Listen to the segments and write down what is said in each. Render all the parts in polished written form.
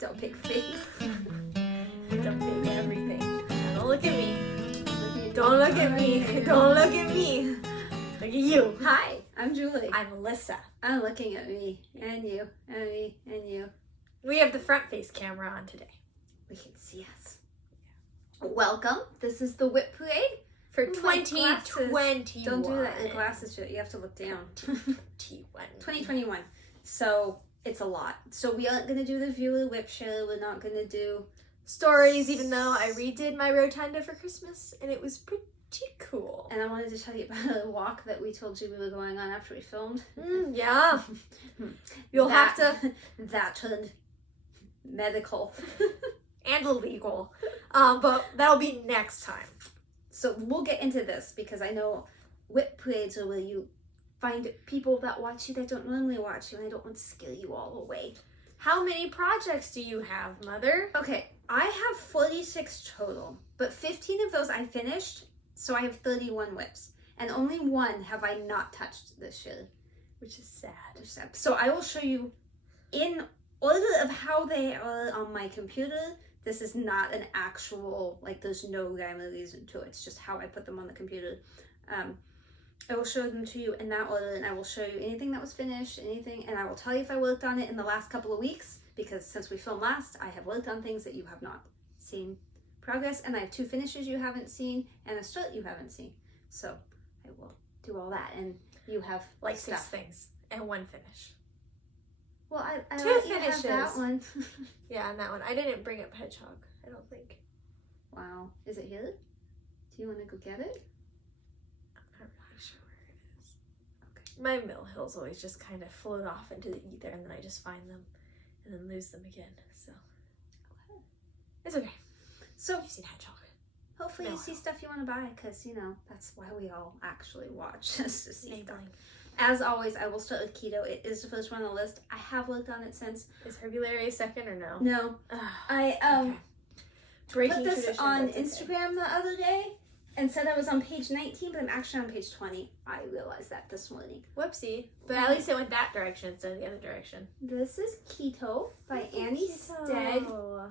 Don't pick face. Don't pick everything. Don't look at me. Don't look at me. Don't look at me. Look at you. Hi, I'm Julie. I'm Alyssa. I'm looking at me and you and me and you. We have the front face camera on today. We can see us. Welcome. This is the WIP parade For My 2021. Don't do that. Your glasses shit. You have to look down. 2021. So it's a lot. So we aren't gonna do the view of the WIP show. We're not gonna do Stories, even though I redid my rotunda for Christmas and it was pretty cool. And I wanted to tell you about a walk that we told you we were going on after we filmed. Yeah. You'll have to. That turned medical. And illegal. But that'll be next time. So we'll get into this because I know WIP parades are where you find people that watch you that don't normally watch you, and I don't want to scare you all away. How many projects do you have, Mother? Okay, I have 46 total, but 15 of those I finished, so I have 31 WIPs. And only one have I not touched this year. Which is sad. So I will show you in order of how they are on my computer. This is not an actual, like, there's no rhyme or reason to it. It's just how I put them on the computer. I will show them to you in that order, and I will show you anything that was finished, anything, and I will tell you if I worked on it in the last couple of weeks, because since we filmed last, I have worked on things that you have not seen progress, and I have 2 finishes you haven't seen, and a start you haven't seen. So I will do all that, and you have Like stuff. 6 things and 1 finish. Well, I 2 let you finishes. have that one. Yeah, and that one. I didn't bring up Hedgehog, I don't think. Wow. Is it here? Do you want to go get it? I'm not really sure where it is. Okay. My mill hills always just kind of float off into the ether and then I just find them and then lose them again. So it's okay. So You've seen Hedgehog. hopefully No, you see stuff you want to buy, because, you know, that's why we all actually watch, just to see stuff. Enabling. As always, I will start with keto. It is the first one on the list. I have worked on it since. Is Herbularia second or no? No. I Okay. Breaking put this tradition, on that's okay. Instagram the other day and said I was on page 19, but I'm actually on page 20. I realized that this morning. Whoopsie. But at least it went that direction instead of the other direction. This is Keto by Annie Stagg.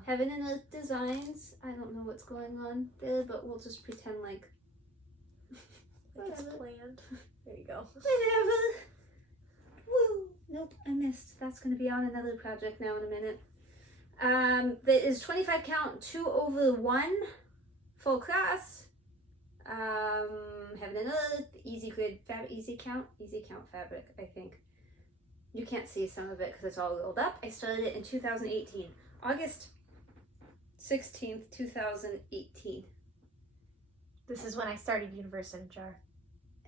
Heaven and Earth Designs. I don't know what's going on there, but we'll just pretend like Like it's whatever. planned. There you go. Whatever. Woo. Nope, I missed. That's going to be on another project now in a minute. There is 25 count, 2/1, full class. Heaven and Earth, easy grid, easy count fabric, I think. You can't see some of it because it's all rolled up. I started it in 2018, August 16th, 2018. This is when I started Universe in a Jar.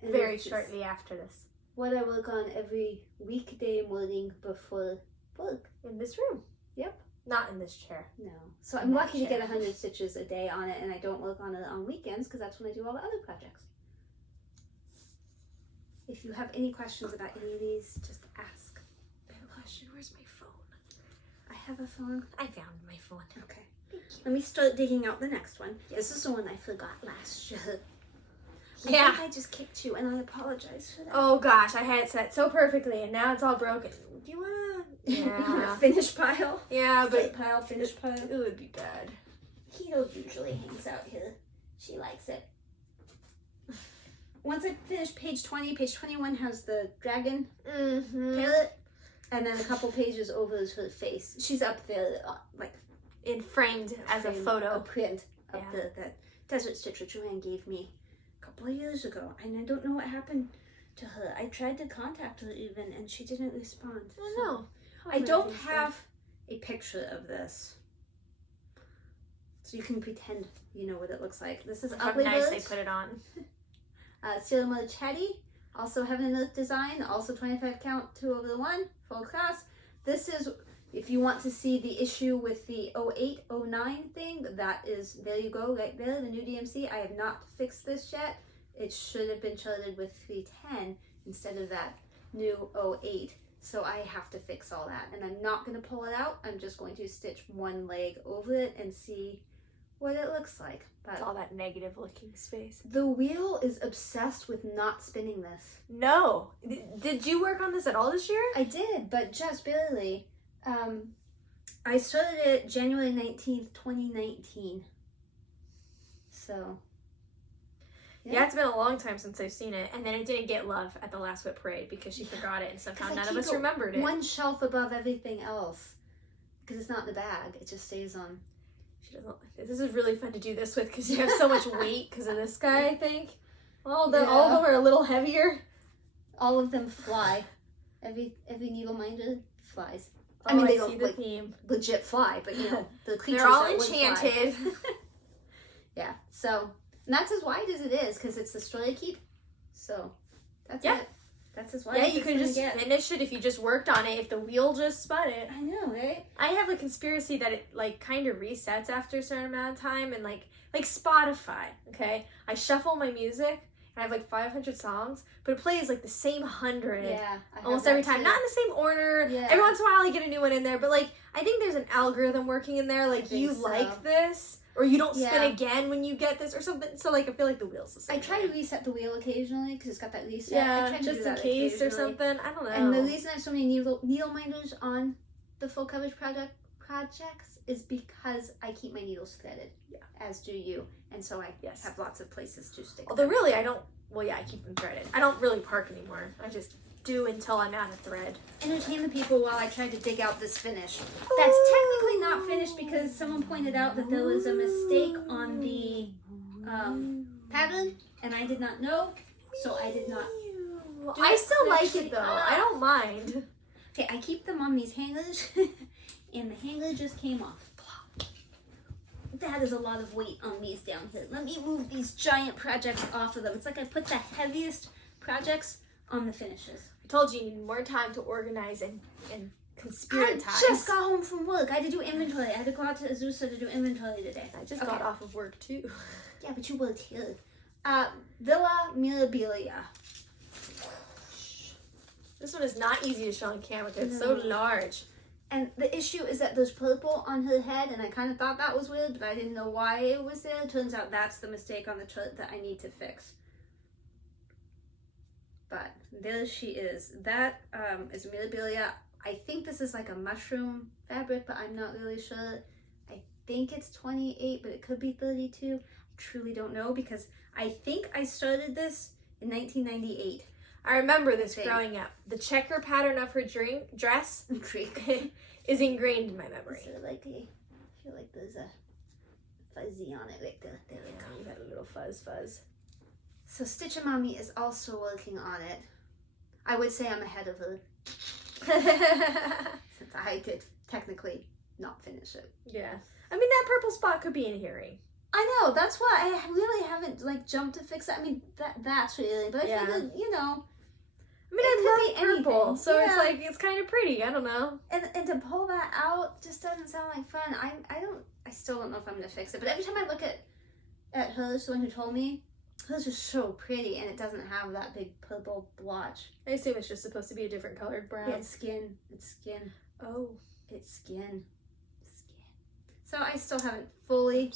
And Very this is shortly after this. what I work on every weekday morning before work. In this room. Yep. Not in this chair. No. So I'm lucky to get 100 stitches a day on it, and I don't work on it on weekends because that's when I do all the other projects. If you have any questions about any of these, just ask. I have a question. Where's my phone? I have a phone. I found my phone. Okay. Let me start digging out the next one. This is the one I forgot last year. Yeah. I think I just kicked you, and I apologize for that. Oh gosh, I had it set so perfectly and now it's all broken. Do you wanna? Yeah. Finish pile. Yeah, Straight but pile, finish pile. it would be bad. Keto usually hangs out here. She likes it. Once I finish page 20, page 21 has the dragon parrot, and then a couple pages over is her face. She's up there, like Framed as a frame, photo. a print of Yeah. that desert stitch that Joanne gave me a couple of years ago, and I don't know what happened to her. I tried to contact her even, and she didn't respond. I know. I don't have a picture of this, so you can pretend you know what it looks like. This is How Ugly nice Birds. they put it on. Silma Chatty, also Heaven and Earth Design, also 25 count, 2/1, full class. This is, if you want to see the issue with the 0809 thing, that is, there you go, right there, the new DMC. I have not fixed this yet. It should have been charted with 310 instead of that new 08. So I have to fix all that. And I'm not going to pull it out. I'm just going to stitch one leg over it and see what it looks like. But It's all that negative looking space. the wheel is obsessed with not spinning this. No. Did you work on this at all this year? I did, but just barely. I started it January 19th, 2019. So. Yeah, it's been a long time since I've seen it. And then it didn't get love at the last WIP parade because she forgot it and somehow none of us remembered it. One shelf above everything else. Because it's not in the bag. It just stays on. She doesn't like this. This is really fun to do this with because you have so much weight because of this guy, I think. All of them are a little heavier. All of them fly. Every needle minder flies. I mean, they don't the theme. Legit fly, but you know, the creatures they're all enchanted. Yeah, so, and that's as wide as it is because it's the story keep. So, that's it. That's as wide as you can just finish it if you just worked on it, if the wheel just spun it. I know, right? I have a conspiracy that it, like, kind of resets after a certain amount of time, and, like Spotify, okay? I shuffle my music, and I have, like, 500 songs, but it plays, like, the same 100 almost every time. Not in the same order. Yeah. Every once in a while, I get a new one in there, but, like, I think there's an algorithm working in there, like, you like this, or you don't spin again when you get this, or something. So, like, I feel like the wheel's the same. I try to reset the wheel occasionally, because it's got that reset. Yeah, I try to just in case or something. I don't know. And the reason I have so many needle minders on the full coverage projects is because I keep my needles threaded, as do you. And so I have lots of places to stick Although really, I don't, well, yeah, I keep them threaded. I don't really park anymore. I just do until I'm out of thread. Entertain the people while I try to dig out this finish. That's technically not finished because someone pointed out that there was a mistake on the pattern, and I did not know, so I did not. I still like it though. I don't mind. Okay, I keep them on these hangers, and the hanger just came off. That is a lot of weight on these down here. Let me move these giant projects off of them. It's like I put the heaviest projects on the finishes. I told you you need more time to organize and conspiratize. I just got home from work. I had to do inventory. I had to go out to Azusa to do inventory today. I just got off of work too. Yeah, but you worked here. Villa Mirabilia. This one is not easy to show on camera because it's so large. And the issue is that there's purple on her head, and I kind of thought that was weird, but I didn't know why it was there. It turns out that's the mistake on the chart that I need to fix. But there she is. That is Mirabilia. I think this is like a mushroom fabric, but I'm not really sure. I think it's 28, but it could be 32. I truly don't know because I think I started this in 1998. I remember this growing up. The checker pattern of her dress is ingrained in my memory. So I feel like there's a fuzzy on it right there. There we go. You had a little fuzz. So Stitchamami is also working on it. I would say I'm ahead of her. Since I did technically not finish it. Yeah. I mean, that purple spot could be in hearing. I know. That's why I really haven't jumped to fix that. I mean, that's really, but I figured, I mean, I love purple, so it's kind of pretty. I don't know. And to pull that out just doesn't sound like fun. I still don't know if I'm gonna fix it. But every time I look at hers, the one who told me, hers is so pretty, and it doesn't have that big purple blotch. I assume it's just supposed to be a different colored brown. Yeah, it's skin. It's skin. Oh, it's skin. So I still haven't fully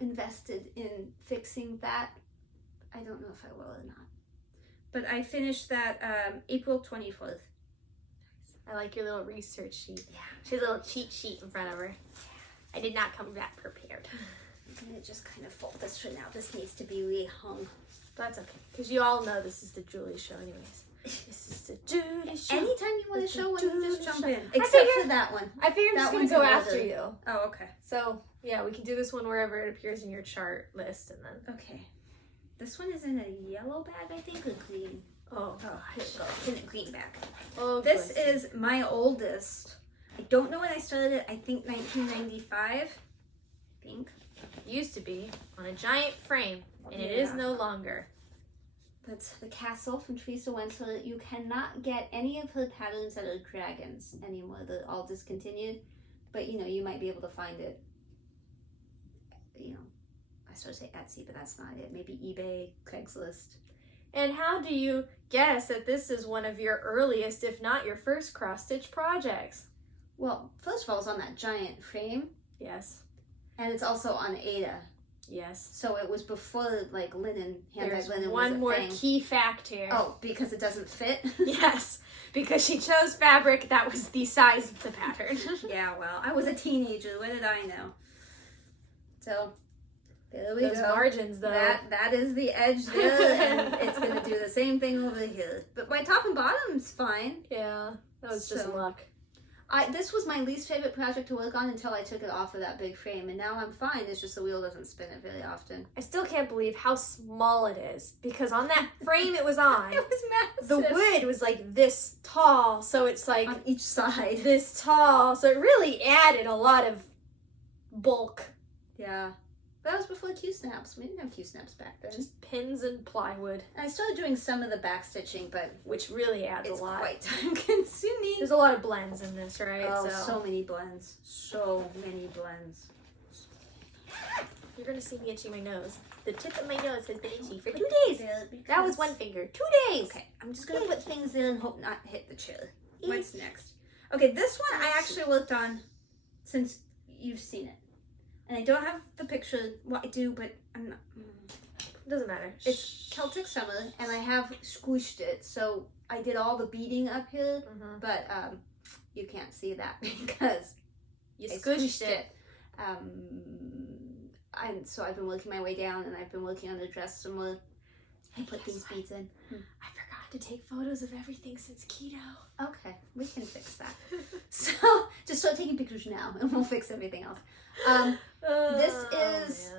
invested in fixing that. I don't know if I will or not. But I finished that April 24th. I like your little research sheet. Yeah. She has a little cheat sheet in front of her. I did not come that prepared. I'm going to just kind of fold this for now. This needs to be rehung. But that's okay. Because you all know this is the Julie show anyways. This is the Julie show. Anytime you want to show one, you just jump in. Except for that one. I figure I'm just going to go after you. Oh, okay. So, yeah, we can do this one wherever it appears in your chart list and then... Okay. This one is in a yellow bag, I think, or green. Oh, it's in a green bag. Oh, this is my oldest. I don't know when I started it. I think 1995. I think. It used to be on a giant frame, and it is no longer. That's the castle from Teresa Wenzel. You cannot get any of her patterns that are dragons anymore. They're all discontinued. But, you might be able to find it, I started to say Etsy, but that's not it. Maybe eBay, Craigslist. And how do you guess that this is one of your earliest, if not your first cross-stitch projects? Well, first of all, it's on that giant frame. Yes. And it's also on Ada. Yes. So it was before like linen, hand-dyed linen was a one more thing. key fact here. Oh, because it doesn't fit? Yes, because she chose fabric that was the size of the pattern. Yeah, well, I was a teenager. What did I know? So, there we Those go. margins, though. That is the edge there, and it's going to do the same thing over here. But my top and bottom's fine. Yeah, that was just luck. This was my least favorite project to work on until I took it off of that big frame, and now I'm fine. It's just the wheel doesn't spin it very often. I still can't believe how small it is, because on that frame it was on, It was massive. the wood was like this tall, so it's like on each side. this tall, so it really added a lot of bulk. Yeah. That was before Q-snaps. We didn't have Q-snaps back then. Just pins and plywood. And I started doing some of the back stitching, but which really adds a lot. It's quite time consuming. There's a lot of blends in this, right? Oh, so many blends. So many blends. You're gonna see me itching my nose. The tip of my nose has been itchy for 2 days. That was one finger. 2 days. Okay, I'm just gonna put things in and hope not hit the chair. What's next? Okay, this one I actually worked on since you've seen it. And I don't have the picture. Well, I do, but I'm not. Doesn't matter. It's Celtic Summer, and I have squished it. So I did all the beading up here, but you can't see that because you I squished it. And so I've been working my way down, and I've been working on the dress some more. I put these beads in. I forgot to take photos of everything since keto. Okay, we can fix that. So just start taking pictures now, and we'll fix everything else. This is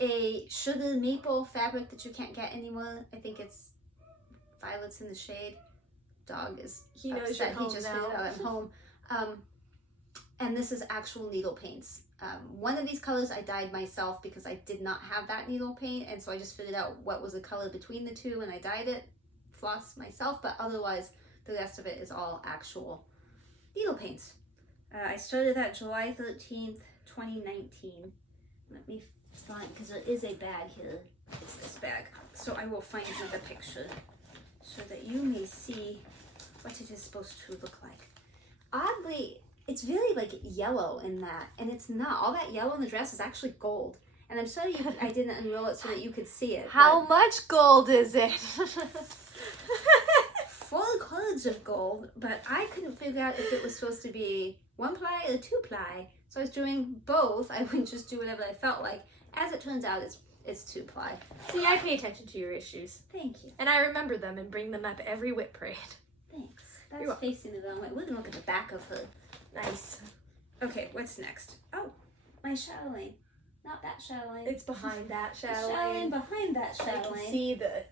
a sugar maple fabric that you can't get anymore. I think it's violets in the shade. Dog is he knows you're home. He just figured out I'm home. And this is actual needle paints. One of these colors I dyed myself because I did not have that needle paint, and so I just figured out what was the color between the two, and I dyed it, floss myself, but otherwise the rest of it is all actual needle paints. I started that July 13th, 2019. Let me find, because there is a bag here. It's this bag. So I will find you the picture so that you may see what it is supposed to look like. Oddly, it's very like yellow in that, and it's not. All that yellow in the dress is actually gold. And I'm sorry I didn't unroll it so that you could see it. How much gold is it? 4 cards of gold, but I couldn't figure out if it was supposed to be 1 ply or 2 ply. So I was doing both. I wouldn't just do whatever I felt like. As it turns out, it's 2 ply. See, I pay attention to your issues. Thank you. And I remember them and bring them up every WIP parade. Thanks. That's facing the wrong way. We're gonna look at the back of her. Nice. Okay, what's next? Oh, my Chatelaine. Not that Chatelaine. It's behind that Chatelaine. Behind that Chatelaine. I can see the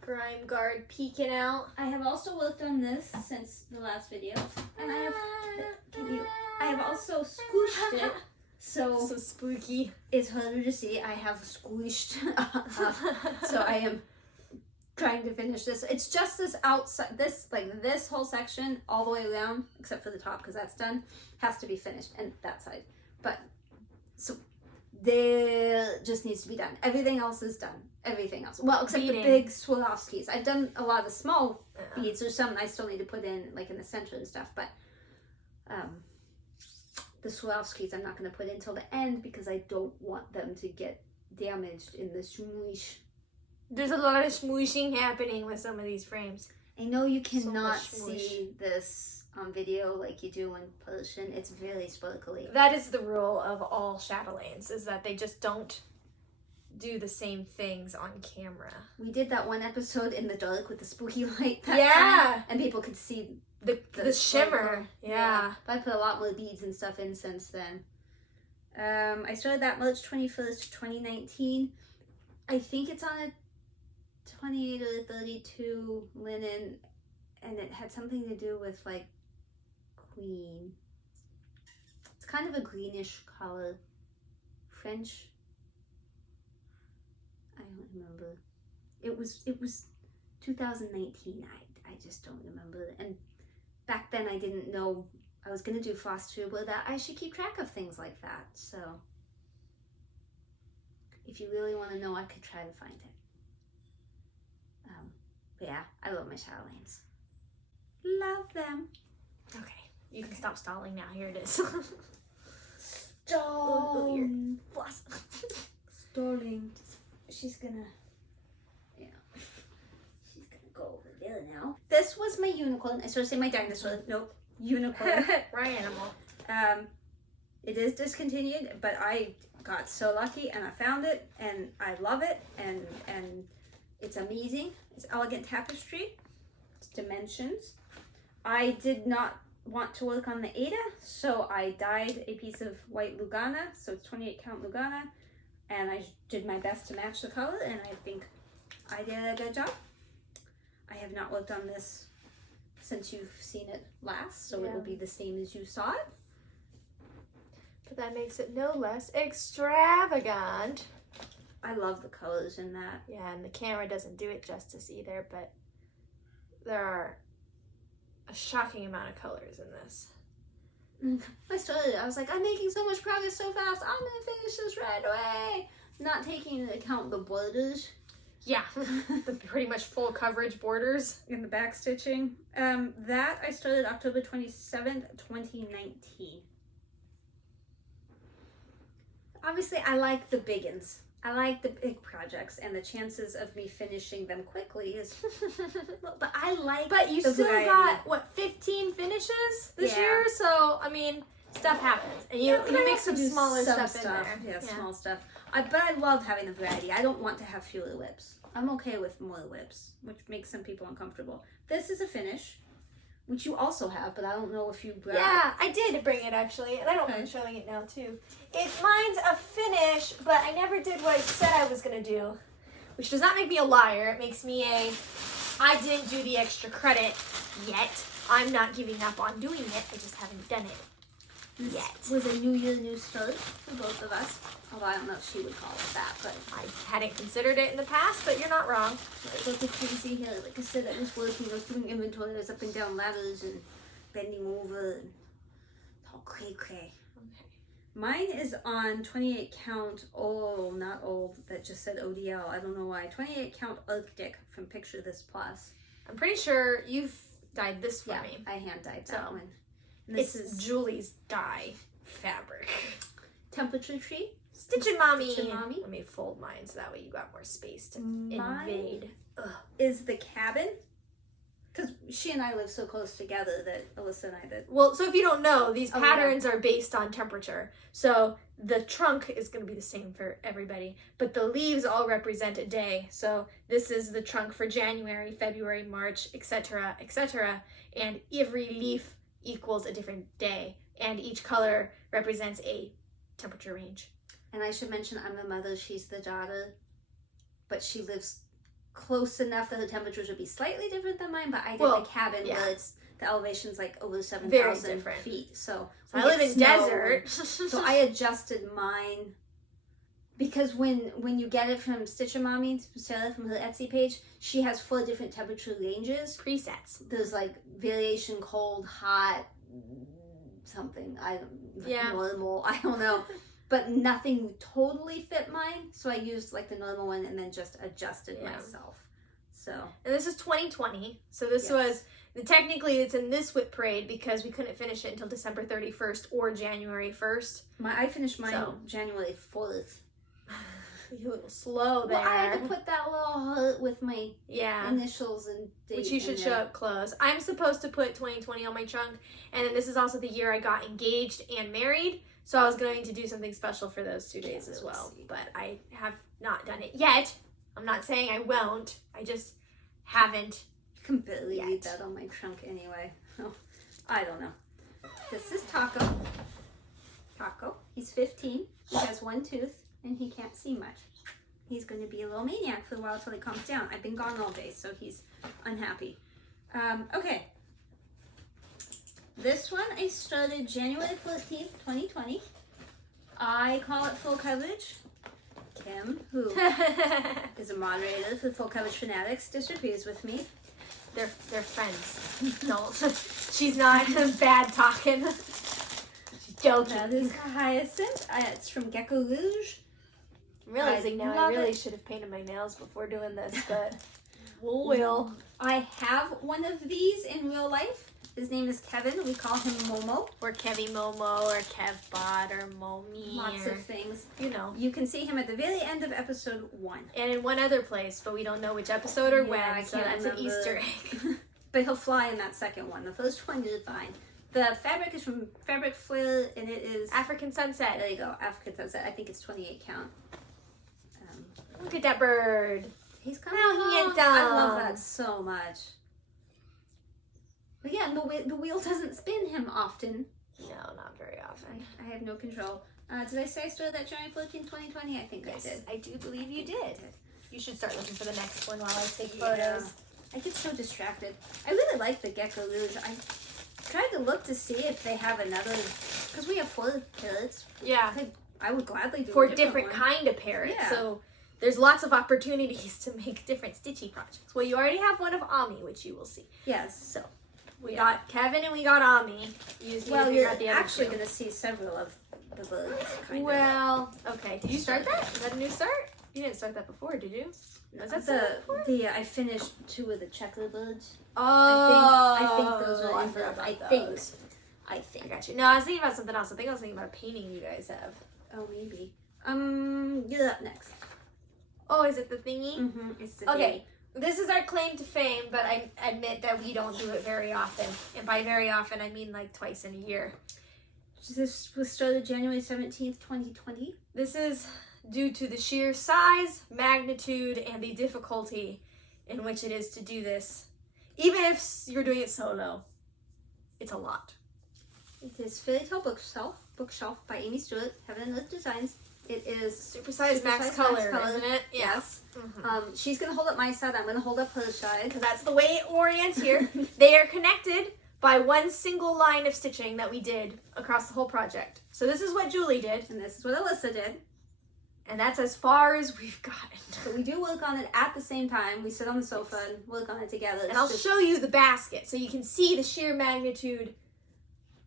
grime guard peeking out. I have also worked on this since the last video, and I have also squished it. So spooky. It's harder to see. I have squished so I am trying to finish this. It's just this outside, this whole section all the way around, except for the top because that's done, has to be finished, and that side. But so there just needs to be done. Everything else is done. Everything else. Well, except the big Swarovskis. I've done a lot of small beads. There's some I still need to put in, like in the center and stuff, but the Swarovskis I'm not going to put in until the end because I don't want them to get damaged in the smoosh. There's a lot of smooshing happening with some of these frames. I know you cannot see this on video like you do in person. It's very sparkly. That is the rule of all Chatelaines, is that they just don't do the same things on camera. We did that one episode in the dark with the spooky light that time, and people could see the shimmer. Yeah. But I put a lot more beads and stuff in since then. I started that March 21st, 2019. I think it's on a 28 or 32 linen, and it had something to do with like queen. It's kind of a greenish color. French. I don't remember. It was 2019. I just don't remember. And back then I didn't know I was gonna do FlossTube, or that I should keep track of things like that. So if you really want to know, I could try to find it. But yeah, I love my Chatelaines. Love them. Okay, you can stop stalling now. Here it is. Darling. Floss. Darling. She's gonna, she's gonna go over there now. This was my unicorn. I started saying my dinosaur. Nope. Unicorn. Right animal. It is discontinued, but I got so lucky and I found it and I love it and it's amazing. It's elegant tapestry. It's dimensions. I did not want to work on the Ada, so I dyed a piece of white Lugana, so it's 28 count Lugana, and I did my best to match the color, and I think I did a good job. I have not worked on this since you've seen it last, so it will be the same as you saw it. But that makes it no less extravagant. I love the colors in that. Yeah, and the camera doesn't do it justice either, but there are a shocking amount of colors in this. I started, I was like, I'm making so much progress so fast, I'm gonna finish this right away. Not taking into account the borders. Yeah, the pretty much full coverage borders. In the back stitching. That I started October 27th, 2019. Obviously, I like the biggins. I like the big projects, and the chances of me finishing them quickly is... but I like But you the still variety. got, what, 15 finishes this year? So, I mean, stuff happens. And you make some smaller stuff in there. Yeah, small stuff. But I love having the variety. I don't want to have fewer whips. I'm okay with more whips, which makes some people uncomfortable. This is a finish, which you also have, but I don't know if you brought... Yeah, I did bring it actually, and I don't mind showing it now too. Mine's a finish, but I never did what I said I was gonna do, which does not make me a liar. It makes me I didn't do the extra credit yet. I'm not giving up on doing it. I just haven't done it yet. Was a new year, new start for both of us. Although I don't know if she would call it that, but I hadn't considered it in the past, but you're not wrong. it was crazy here. Like I said, I was working, I was doing inventory, I was up and down ladders and bending over and it's all cray. Okay. Mine is on 28 count, not old, that just said ODL. I don't know why. 28 count Arctic from Picture This Plus. I'm pretty sure you've dyed this for me. I hand dyed that So, one. And this It's is Julie's dye fabric. Temperature Tree. Stitchin' Mommy. Stitchin' Mommy. Let me fold mine so that way you got more space to Mine invade. is the cabin. Because she and I live so close together that Alyssa and I did. Well, so if you don't know, these Oh, patterns are based on temperature. So the trunk is going to be the same for everybody, but the leaves all represent a day. So this is the trunk for January, February, March, etc., etc. And every leaf equals a different day, and each color represents a temperature range. And I should mention I'm the mother, she's the daughter, but she lives close enough that the temperatures would be slightly different than mine, but I did the cabin where it's the elevation's like over 7,000 feet. So I live in desert. So I adjusted mine because when you get it from Stitcher Mommy, Sarah from her Etsy page, she has 4 different temperature ranges. Presets. There's like variation, cold, hot, something. Normal. I don't know. But nothing totally fit mine, so I used like the normal one and then just adjusted myself. So, and this is 2020. So this was technically it's in this WIP parade because we couldn't finish it until December 31st or January 1st. I finished mine January 4th. You're a little slow there. Well, I had to put that little heart with my initials and date. Which you should show up close. I'm supposed to put 2020 on my trunk, and then this is also the year I got engaged and married. So I was going to do something special for those 2 days as well, but I have not done it yet. I'm not saying I won't. I just haven't. You can barely read that on my trunk anyway. Oh, I don't know. This is Taco. Taco. He's 15. He has 1 tooth, and he can't see much. He's going to be a little maniac for a while till he calms down. I've been gone all day, so he's unhappy. Okay. This one I started January 14th, 2020. I call it Full Coverage. Kim, who is a moderator for Full Coverage Fanatics, disagrees with me. They're friends. Don't. She's not bad talking. She's joking. That is a hyacinth. It's from Gecko Rouge. I'm realizing now I really should have painted my nails before doing this, but we'll. I have one of these in real life. His name is Kevin. We call him Momo. Or Kevy Momo, or Kevbot, or Momi. Lots of things. You know. You can see him at the very end of episode 1. And in one other place, but we don't know which episode or Yeah, when, I so can't that's remember. an Easter egg. But he'll fly in that second one. The first one you'll find. The fabric is from Fabric Flair, and it is... African Sunset. There you go, African Sunset. I think it's 28 count. Look at that bird. He's coming How along. handsome. I love that so much. But yeah, the wheel doesn't spin him often. No, not very often. I have no control. Did I say I started that January 14, 2020? I think Yes, I did. I do believe you did. You should start looking for the next one while I take Yeah. photos. I get so distracted. I really like the Gecko Rouge. I tried to look to see if they have another, because we have 4 parrots. Yeah. I would gladly do For a different one. kind of parrots. Yeah. So there's lots of opportunities to make different stitchy projects. Well, you already have one of Ami, which you will see. Yes. So we got Kevin and we got Ami. You just need to Well, figure you're out the other actually two. going to see several of the birds, kind of. Well, okay. Did you start that? Is that a new start? You didn't start that before, did you? Was that I finished 2 of the checker birds. Oh, I think those are in forgot the, about I think. those. I I think. got you. No, I was thinking about something else. I think I was thinking about a painting you guys have. Oh, maybe. You're up next. Oh, is it the thingy? Mm-hmm. It's the Okay. This is our claim to fame, but I admit that we don't do it very often. And by very often, I mean like twice in a year. This was started January 17th, 2020. This is due to the sheer size, magnitude, and the difficulty in which it is to do this. Even if you're doing it solo, it's a lot. It is Fairy Tale Bookshelf by Amy Stewart, Heaven and Earth Designs. It is Supersized max color, isn't it? Yeah. Yes. Mm-hmm. She's going to hold up my side. I'm going to hold up her side. Because that's the way it orients here. They are connected by one single line of stitching that we did across the whole project. So this is what Julie did. And this is what Alyssa did. And that's as far as we've gotten. But we do work on it at the same time. We sit on the sofa and work on it together. And I'll show you the basket so you can see the sheer magnitude.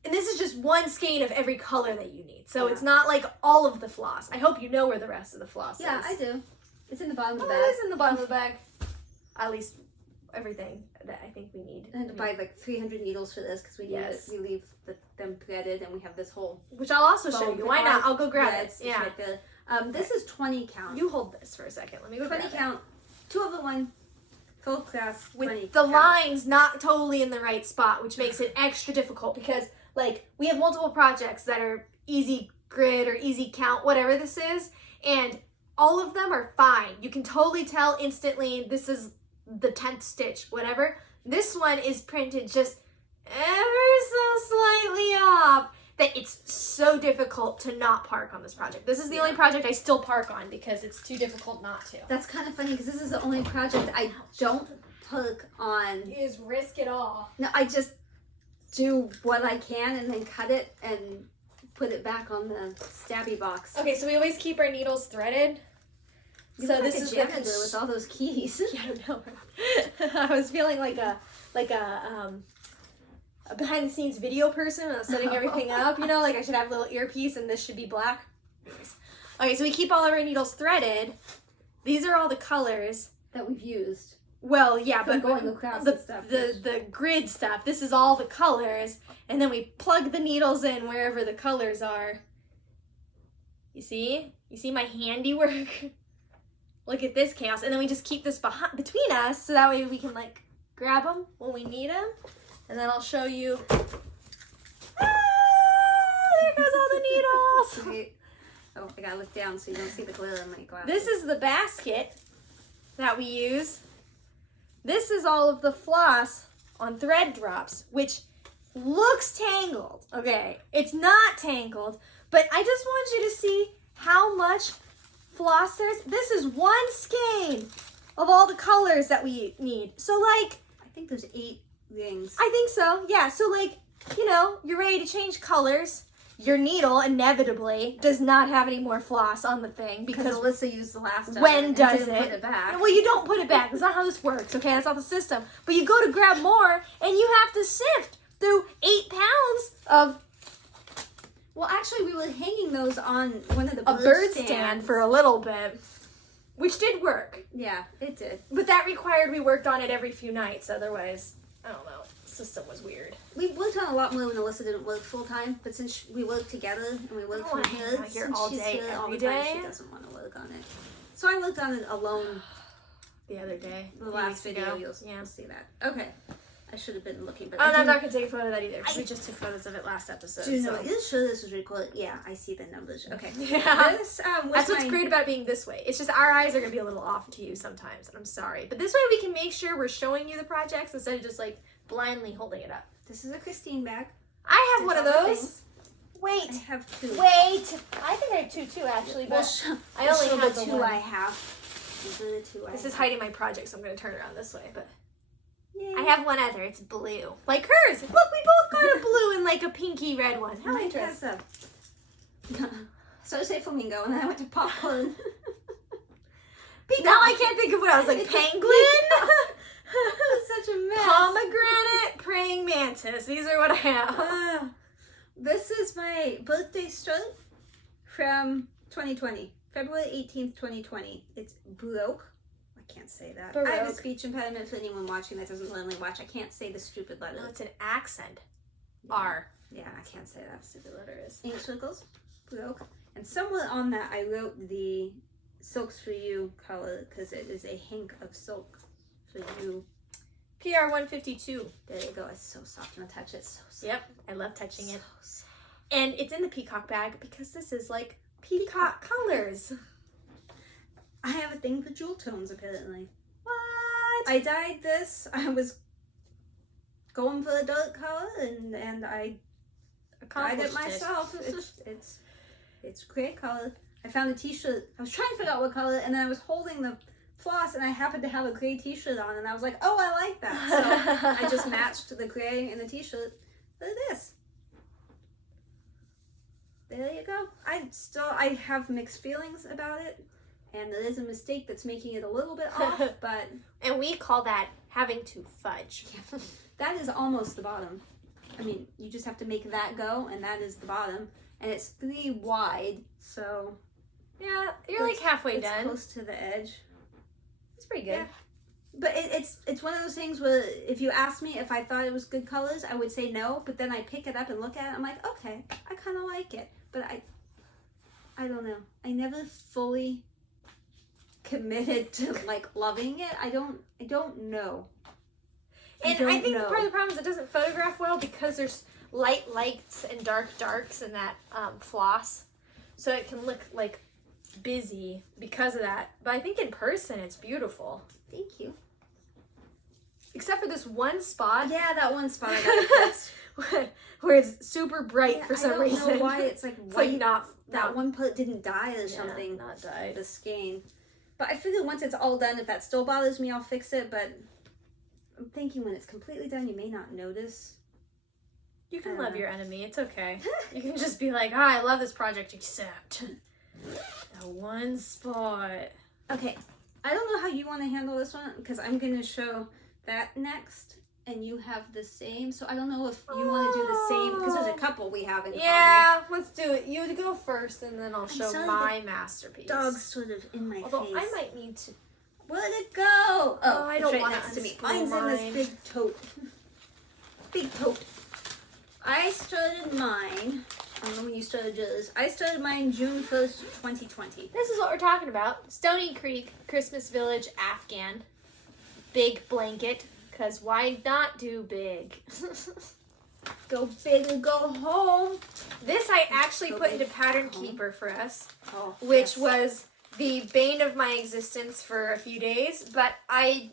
And this is just one skein of every color that you need. So it's not like all of the floss. I hope you know where the rest of the floss is. Yeah, I do. It's in the bottom of the Oh, bag. it is in the bottom of the bag. At least everything that I think we need. I had to buy like 300 needles for this because we leave them threaded, and we have this whole. Which I'll also show you. Why not? I'll go grab it. It's right there. This is 20 count. You hold this for a second. Let me go 20 grab count. 2 over 1. Full class. with 20 the count. lines not totally in the right spot, which makes it extra difficult because, like, we have multiple projects that are easy grid or easy count, whatever this is, and all of them are fine. You can totally tell instantly this is the 10th stitch, whatever. This one is printed just ever so slightly off that it's so difficult to not park on this project. This is the only project I still park on because it's too difficult not to. That's kind of funny because this is the only project I don't park on. Is risk it all. No, I just do what I can and then cut it and put it back on the stabby box. Okay, so we always keep our needles threaded. You So look this like is a janitor with all those keys. Yeah, I know. I was feeling like a behind the scenes video person when I was setting everything up. You know, like I should have a little earpiece and this should be black. Anyways. Okay, so we keep all of our needles threaded. These are all the colors that we've used. Well, yeah, From but going across the and stuff. the grid stuff. This is all the colors, and then we plug the needles in wherever the colors are. You see? You see my handiwork? Look at this chaos, and then we just keep this between us, so that way we can like grab them when we need them, and then I'll show you. Ah, there goes all the needles. Wait. Oh, I gotta look down so you don't see the glitter in my glasses. This is the basket that we use. This is all of the floss on thread drops, which looks tangled. Okay, it's not tangled, but I just want you to see how much floss there is. This is one skein of all the colors that we need. So like, I think there's 8 rings. I think so, yeah. So like, you know, you're ready to change colors. Your needle inevitably does not have any more floss on the thing because Alyssa used the last time. when and does didn't it? Put it back. Well, you don't put it back. That's not how this works, okay? That's not the system. But you go to grab more, and you have to sift through 8 pounds of Well, actually, we were hanging those on one of the a bird stand for a little bit, which did work. Yeah, it did. But that required we worked on it every few nights. Otherwise, I don't know. system was weird. We worked on a lot more when Alyssa didn't work full time, but since we work together and we work from here, here since all she's day, here all the every time, day. she doesn't want to work on it. So I worked on it alone The other day. the last video. You'll see that. Okay. I should have been looking, but I'm not going to take a photo of that either, because we just took photos of it last episode. Do you know, you're sure this was recorded? Yeah, I see the numbers. Okay. Yeah. This, that's what's great about it being this way. It's just our eyes are going to be a little off to you sometimes, and I'm sorry. But this way we can make sure we're showing you the projects instead of just, like, blindly holding it up. This is a Christine bag. I have one of those. Wait. I have 2. Wait. I think I have 2 too, actually, but I only have the 2 one. I have. These are the 2 I have. This is hiding my project, so I'm going to turn it around this way, but... Yay. I have one other. It's blue. Like hers. Look, we both got a blue and like a pinky red one. How Mine interesting. has so I say flamingo, and then I went to popcorn. Now I can't think of what I was like. Penguin? Such a mess. Pomegranate, praying mantis. These are what I have. This is my birthday shirt from 2020. February 18th, 2020. It's Baroque. I can't say that. Baroque. I have a speech impediment for anyone watching that doesn't normally watch. I can't say the stupid letter. No, it's an accent. R. Yeah, I can't say that stupid letter is. Ink circles, Baroque. And somewhere on that I wrote the Silks for You color because it is a hink of silk for you. PR 152. There you go. It's so soft. You want to touch it? It's so soft. Yep, I love touching it. Soft. And it's in the peacock bag because this is like peacock colors. I have a thing for jewel tones, apparently. What? I dyed this. I was going for a dark color, and I dyed it myself. It's great color. I found a t-shirt. I was trying to figure out what color, and then I was holding the floss, and I happened to have a gray t-shirt on, and I was like, oh, I like that. So I just matched the gray and the t-shirt with this. There you go. I have mixed feelings about it. And there is a mistake that's making it a little bit off, but... And we call that having to fudge. Yeah, that is almost the bottom. I mean, you just have to make that go, and that is the bottom. And it's 3 wide, so... Yeah, you're like halfway done. It's close to the edge. It's pretty good. Yeah. But it's one of those things where if you ask me if I thought it was good colors, I would say no. But then I pick it up and look at it, I'm like, okay, I kind of like it. But I don't know. I never fully... committed to like loving it. I don't know. And I think part of the problem is it doesn't photograph well because there's lights and darks in that floss, so it can look like busy because of that. But I think in person it's beautiful. Thank you. Except for this one spot. Yeah, that one spot I got fixed. where it's super bright for some reason. I don't know why it's like it's white. Like not that one part didn't dye or something. Not dyed. The skein. But I figure once it's all done, if that still bothers me, I'll fix it. But I'm thinking when it's completely done, you may not notice. You can love your enemy. It's okay. You can just be like, I love this project, except that one spot. Okay. I don't know how you want to handle this one, because I'm going to show that next. And you have the same. So I don't know if you want to do the same, because there's a couple we have in common. Yeah, let's do it. You go first, and then I'll show my masterpiece. Dog's sort of in my Although face. I might need to... Where'd it go? Oh, I don't right want next to me. unspool Mine's in this mine. big tote. Big tote. I started mine. I don't know when you started yours. I started mine June 1st, 2020. This is what we're talking about. Stoney Creek, Christmas Village, Afghan. Big blanket. Because why not do big? Go big or go home. This I actually put into Pattern Keeper for us. Oh, which was the bane of my existence for a few days. But I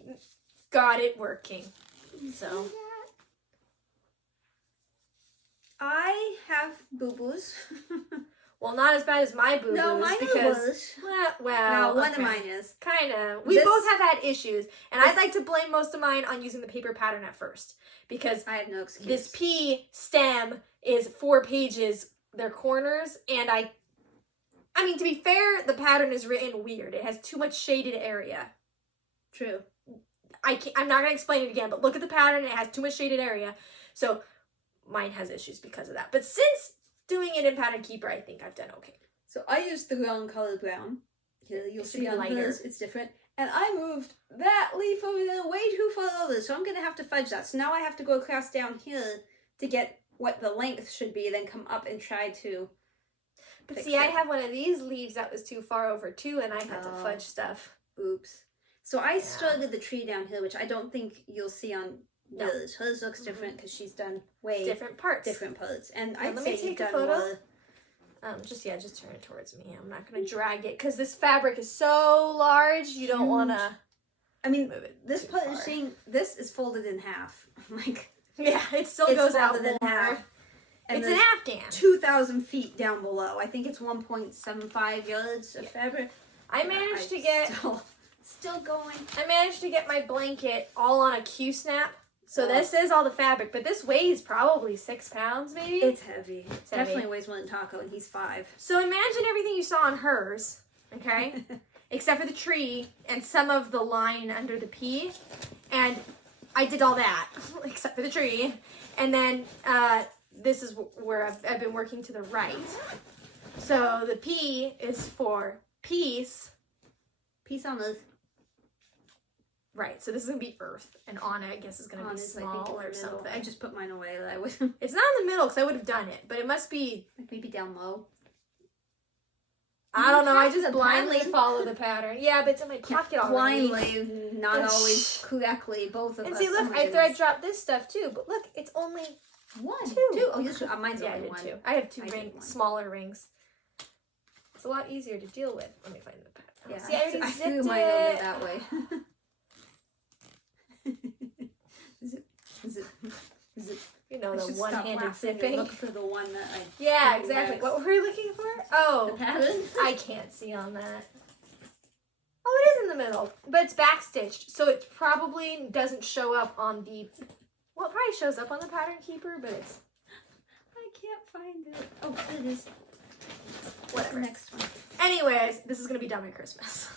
got it working. So... I have boo-boos. Well, not as bad as my boo-boos. No, mine because, well, one of mine is. Kind of. We both have had issues. And I'd like to blame most of mine on using the paper pattern at first. Because I have no excuse. This P stem is 4 pages, their corners, and I mean, to be fair, the pattern is written weird. It has too much shaded area. True. I'm not going to explain it again, but look at the pattern. It has too much shaded area. So mine has issues because of that. But since doing it in Pattern Keeper, I think I've done okay. So I used the wrong color brown. Here, you'll see on hers, it's different. And I moved that leaf over there way too far over, so I'm going to have to fudge that. So now I have to go across down here to get what the length should be, then come up and try to But see, I have one of these leaves that was too far over too, and I had to fudge stuff. Oops. So I started the tree down here, which I don't think you'll see on Liz. Hers looks different because she's done way different parts. And I'd say take you've a done photo. more. Just turn it towards me. I'm not gonna drag it because this fabric is so large. You don't wanna. I mean, move it this too part far. is seeing this is folded in half. Like Yeah, it still it's goes out folded in more. half. And It's an there's Afghan. 2,000 feet down below. I think it's 1.75 yards of fabric. I managed to get. Still going. I managed to get my blanket all on a Q-snap. So this is all the fabric, but this weighs probably 6 pounds, maybe. It's heavy. It's Definitely heavy. weighs more than Taco, and he's 5. So imagine everything you saw on hers, okay? Except for the tree and some of the line under the P. And I did all that, except for the tree. And then this is where I've been working to the right. So the P is for peace. Peace on Earth. Right, so this is going to be Earth. And Anna, I guess, is going to be small or something. I just put mine away. That I would It's not in the middle because I would have done it. But it must be... maybe down low. I don't know. I just the blindly pattern. follow the pattern. Yeah, but it's in my pocket already. Blindly, not always correctly, both of us. And see, look, I thread dropped this stuff too. But look, it's only one. Two. Oh, this, mine's yeah, I only did one. 2. I have 2 I did ring, one. smaller rings. It's a lot easier to deal with. Let me find the pattern. Yeah, See, I already I zipped threw it. mine over that way. Is it? You know, I the should stop one-handed laughing and zipping. Look for the one that I. Yeah, Oh, exactly. yes. What were we looking for? The Oh, pattern. I can't see on that. Oh, it is in the middle, but it's backstitched, so it probably doesn't show up on the. Well, it probably shows up on the pattern keeper, but it's I can't find it. Oh, it is. whatever. The next one. Anyways, this is gonna be done by Christmas.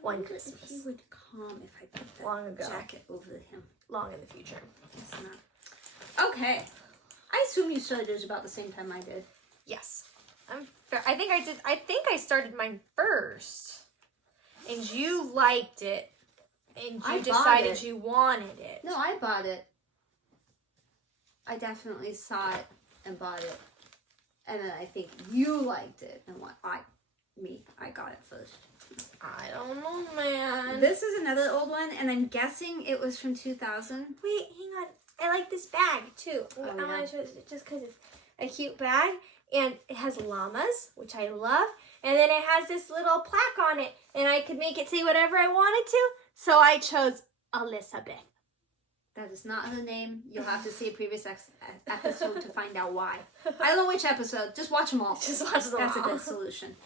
One I wonder Christmas. If he would come if I put that Long ago. jacket over him. Long in the future. It's not. Okay. I assume you started yours about the same time I did. Yes. I think I started mine first. And you liked it. And I you bought decided it. you wanted it. No, I bought it. I definitely saw it and bought it. And then I think you liked it and I got it first. I don't know, man. This is another old one, and I'm guessing it was from 2000. Wait, hang on. I like this bag too. Oh, I yeah. want to show it just because it's a cute bag. And it has llamas, which I love. And then it has this little plaque on it. And I could make it say whatever I wanted to. So I chose Elizabeth. That is not her name. You'll have to see a previous episode to find out why. I don't know which episode. Just watch them all. Just watch them That's all. a good solution.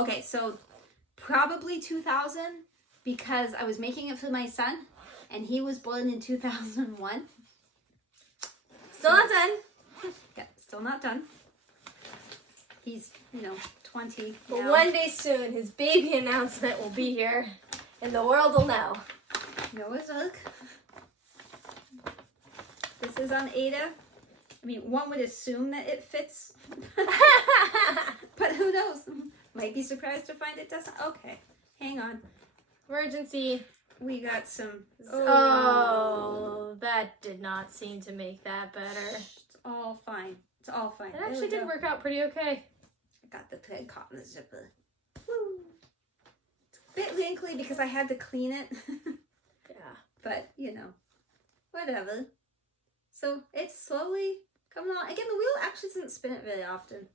Okay, so probably 2000 because I was making it for my son and he was born in 2001. Still not done. Yeah, still not done. He's, 20 But now. one day soon, his baby announcement will be here. And the world will know. Noah's Ark. This is on Ada. I mean, one would assume that it fits. But who knows? Might be surprised to find it doesn't. Okay, hang on. Emergency. We got some. Oh, that did not seem to make that better. It's all fine. It's all fine. It actually did work out pretty okay. I got the thread caught in the zipper. Woo. It's a bit wrinkly because I had to clean it. Yeah. But, whatever. So it's slowly coming on. Again, the wheel actually doesn't spin it very often.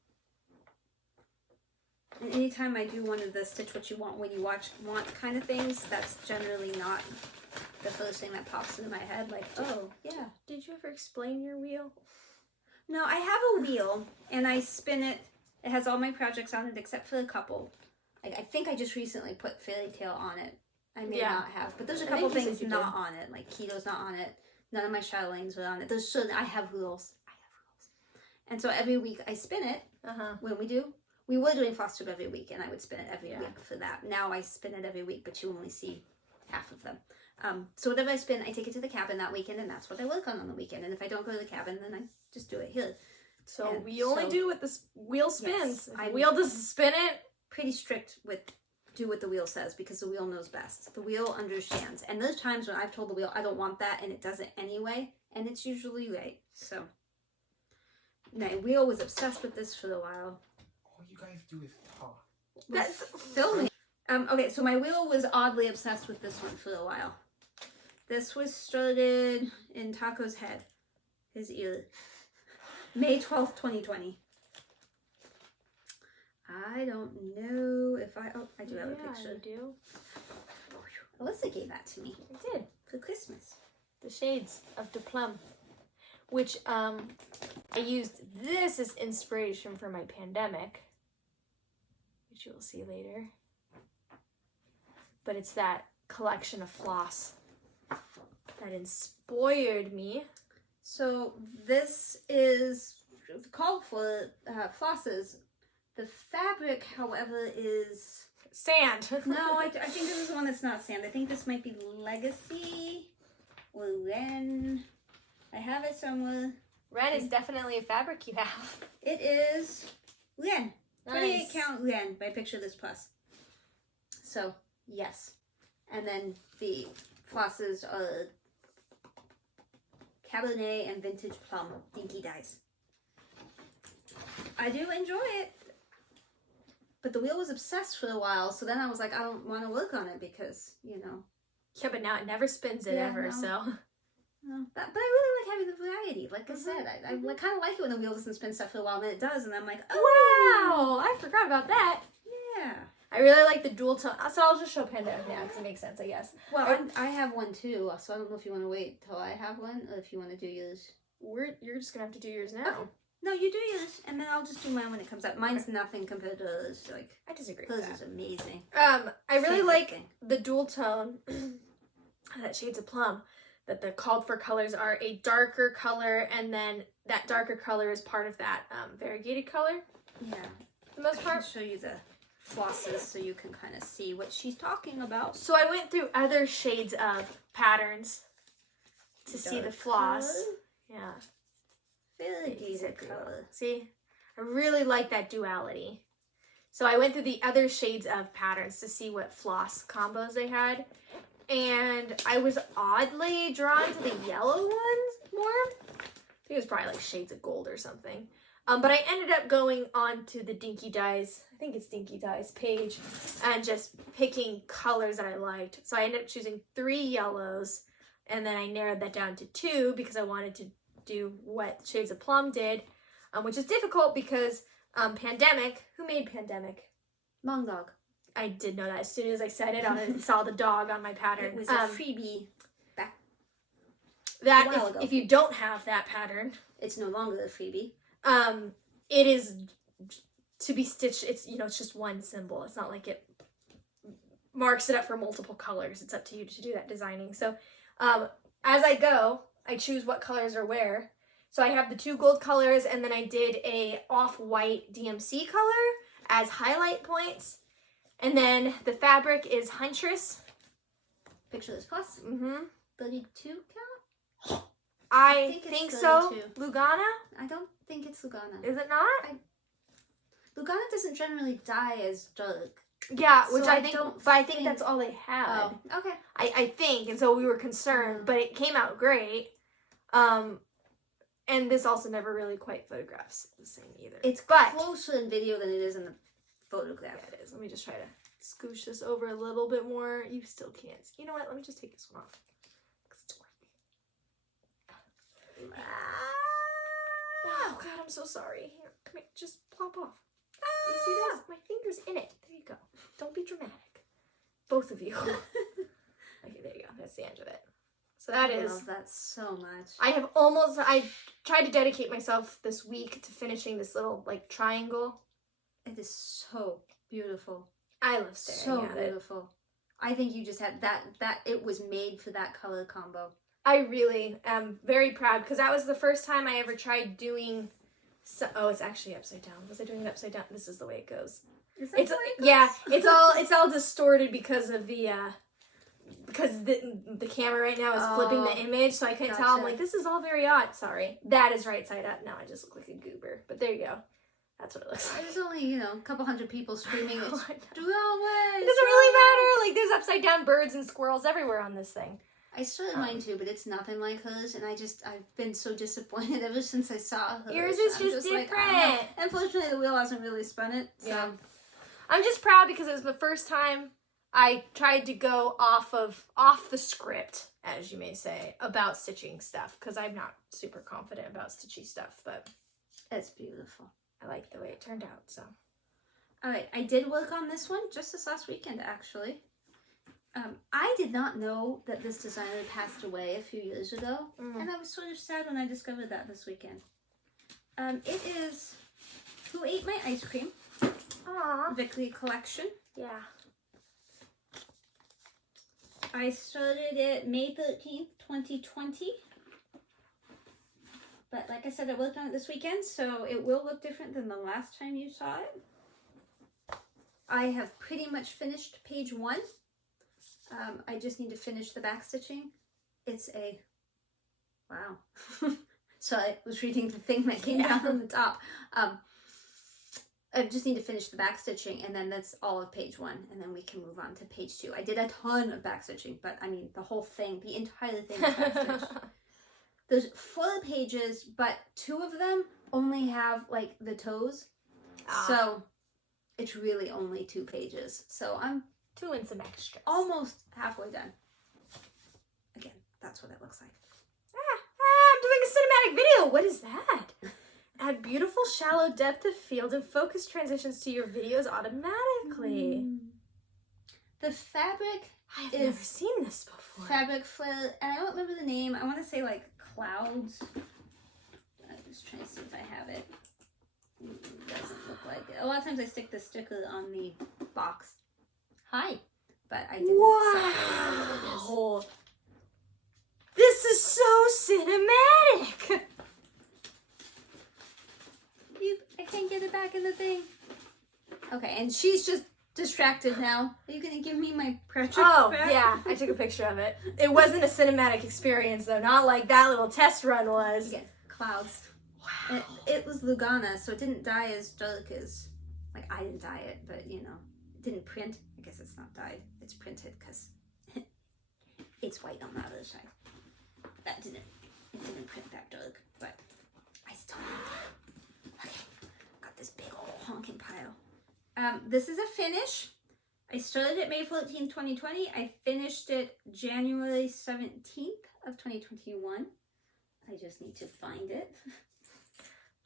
And anytime I do one of the stitch what you want when you want kind of things, that's generally not the first thing that pops into my head. Like, oh, yeah. Did you ever explain your wheel? No, I have a wheel and I spin it. It has all my projects on it except for a couple. I think I just recently put Fairy Tale on it. I may not have, but there's a couple things not on it. Like Keto's not on it. None of my Chatelaines are on it. There's certain I have rules. And so every week I spin it. When we were doing FlossTube every week, and I would spin it every week for that. Now I spin it every week, but you only see half of them. So whatever I spin, I take it to the cabin that weekend, and that's what I work on the weekend. And if I don't go to the cabin, then I just do it here. So And we only do what the wheel spins. Yes, If the wheel doesn't spin it. Pretty strict with do what the wheel says because the wheel knows best. The wheel understands. And those times when I've told the wheel I don't want that and it does it anyway, and it's usually right. So my wheel was obsessed with this for a while. All you guys do is talk. That's filming. Okay, so my wheel was oddly obsessed with this one for a while. This was started in Taco's head, his ear, May 12th, 2020. I don't know if I do have a picture. You do. Alyssa gave that to me. I did. For Christmas. The shades of the plum, which I used this as inspiration for my pandemic, which you will see later. But it's that collection of floss that inspired me. So this is called for flosses. The fabric, however, is Sand. no. I think this is the one that's not sand. I think this might be Legacy or Ren. I have it somewhere. Red is definitely a fabric you have. It is Ren. 28 Nice. count Ren by Picture This Plus. So yes, and then the flosses are Cabernet and Vintage Plum Dinky Dyes. I do enjoy it. But the wheel was obsessed for a while, so then I was like, I don't want to work on it because, you know. Yeah, but now it never spins it ever, no. so. No. But I really like having the variety. Like I said, I kind of like it when the wheel doesn't spin stuff for a while, and then it does, and I'm like, oh. Wow, I forgot about that. Yeah. I really like the dual tone. So I'll just show pandemic now because it makes sense, I guess. Well, I have one too, so I don't know if you want to wait till I have one, or if you want to do yours. You're just going to have to do yours now. Okay. No, you do yours, and then I'll just do mine when it comes out. Mine's nothing compared to hers. Like, I disagree with hers that. is amazing. I really Favorite like thing. the dual tone, that shades of plum, that the called for colors are a darker color, and then that darker color is part of that variegated color, Yeah. for the most I'll part. show you the flosses so you can kind of see what she's talking about. So I went through other shades of patterns to see the Dark floss. color. Yeah. Variegated color. See, I really like that duality. So I went through the other shades of patterns to see what floss combos they had. And I was oddly drawn to the yellow ones more. I think it was probably like shades of gold or something. But I ended up going on to the Dinky Dyes, I think it's Dinky Dyes page, and just picking colors that I liked. So I ended up choosing 3 yellows, and then I narrowed that down to 2 because I wanted to do what Shades of Plum did, which is difficult because Pandemic, who made Pandemic? Long Dog. I did know that as soon as I said it, I saw the dog on my pattern. It was a freebie back that a while ago. if you don't have that pattern, It's no longer a freebie. it is to be stitched. It's it's just one symbol. It's not like it marks it up for multiple colors. It's up to you to do that designing. So as I go, I choose what colors are where. So I have the 2 gold colors, and then I did a off-white DMC color as highlight points. And then the fabric is Huntress. Picture This Plus. 32 count? I think think it's so. 32. Lugana? I don't think it's Lugana. Is it not? Lugana doesn't generally dye as dark. Yeah, which So I I think, don't but I think think- that's all they had. Oh, okay. I think, and so we were concerned, but it came out great. And this also never really quite photographs the same either. It's but closer in video than it is in the photograph. yeah, it is. Let me just try to scoosh this over a little bit more. You still can't. You know what? Let me just take this one off. 'Cause it's working. Oh God, I'm so sorry. Here, come here. Just plop off. You see this? My finger's in it. There you go. Don't be dramatic. Both of you. Okay, there you go. That's the end of it. So that I is. love that so much. I tried to dedicate myself this week to finishing this little like triangle. It is so beautiful. I love staring So at it. beautiful. I think you just had that it was made for that color combo. I really am very proud because that was the first time I ever tried doing. Oh, it's actually upside down. Was I doing it upside down? This is the way it goes. Is that It's the way it yeah. goes? It's all distorted because of the because the camera right now is flipping the image, so I couldn't tell. I'm Gotcha. like, this is all very odd. Sorry, that is right side up. Now I just look like a goober. But there you go. That's what it looks like. There's only, you know, a couple hundred people screaming, it's I know. the wrong way. It doesn't really matter. Like, there's upside down birds and squirrels everywhere on this thing. I started mine too, but it's nothing like hers, and I've been so disappointed ever since I saw hers. Yours is I'm just like, different. Unfortunately, the wheel hasn't really spun it. So. Yeah. I'm just proud because it was the first time I tried to go off the script, as you may say, about stitching stuff, because I'm not super confident about stitchy stuff, but It's beautiful. I like the way it turned out, so. All right, I did work on this one just this last weekend, actually. I did not know that this designer passed away a few years ago, and I was sort of sad when I discovered that this weekend. It is Who Ate My Ice Cream? Aww. Victory Collection. Yeah. I started it May 13th, 2020. But like I said, I worked on it this weekend, so it will look different than the last time you saw it. I have pretty much finished page 1. I just need to finish the back stitching. It's a... Wow. So I was reading the thing that came down on the top. I just need to finish the back stitching, and then that's all of page 1, and then we can move on to page 2. I did a ton of back stitching, but I mean, the whole thing, the entire thing is back stitched. There's 4 pages, but 2 of them only have, like, the toes. So it's really only 2 pages. So I'm 2 and some extras. almost halfway done. Again, that's what it looks like. I'm doing a cinematic video. What is that? Add beautiful shallow depth of field and focus transitions to your videos automatically. The fabric I've never seen this before. fabric for, and I don't remember the name. I want to say like Clouds. I'm just trying to see if I have it. Doesn't look like it. A lot of times I stick the sticker on the box. Hi, but I didn't. Wow! This is so cinematic. I can't get it back in the thing. Okay, and she's just distracted now. Are you gonna give me my project back? Yeah, I took a picture of it. It wasn't a cinematic experience though, not like that little test run was. Again, Clouds. Wow. And it was Lugana, so it didn't dye as dark as, like, I didn't dye it, but you know, it didn't print. I guess it's not dyed. It's printed because it's white on the other side. It didn't print that dark, but I still need it. Okay, got this big old honking pile. This is a finish. I started it May 14th, 2020. I finished it January 17th of 2021. I just need to find it.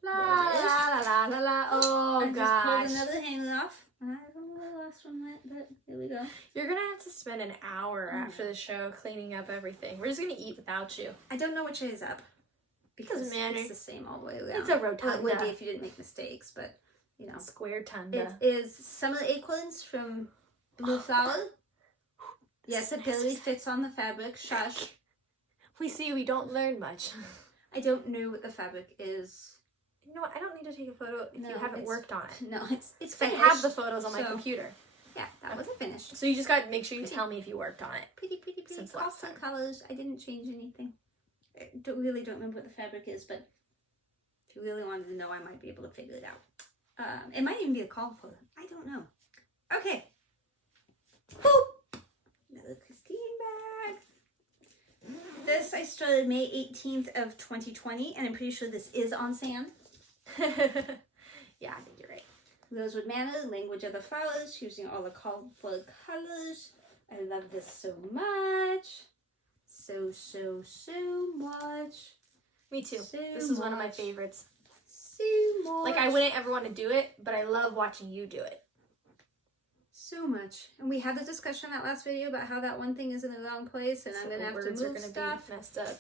La la la la la. Oh I gosh. just pulled another hanger off. I don't know where the last one went, but here we go. You're gonna have to spend an hour after the show cleaning up everything. We're just gonna eat without you. I don't know which way is up. Because Doesn't matter. it's the same all the way around. It's a rotunda. Well, it would be if you didn't make mistakes, but you know. Square tunda. It is Summer Acorns from Blue Flower. Yes, it barely fits on the fabric. Shush. We see we don't learn much. I don't know what the fabric is. You know what? I don't need to take a photo if you haven't worked on it. No, it's I finished. have the photos on my computer. Yeah, that was a finish. So you just got to make sure you tell me if you worked on it. Pretty. Since last Awesome time. colors. I didn't change anything. I really don't remember what the fabric is, but if you really wanted to know, I might be able to figure it out. It might even be a call for it. I don't know. Okay. Boop. Another Christine bag. This I started May 18th of 2020, and I'm pretty sure this is on sand. Yeah, I think you're right. Rosewood Manor, Language of the Flowers, using all the called for colors. I love this so much. So much. Me too. So This is one of my much. favorites. So much. Like, I wouldn't ever want to do it, but I love watching you do it. So much. And we had the discussion in that last video about how that one thing is in the wrong place, and I'm going to have to move stuff. Be messed up.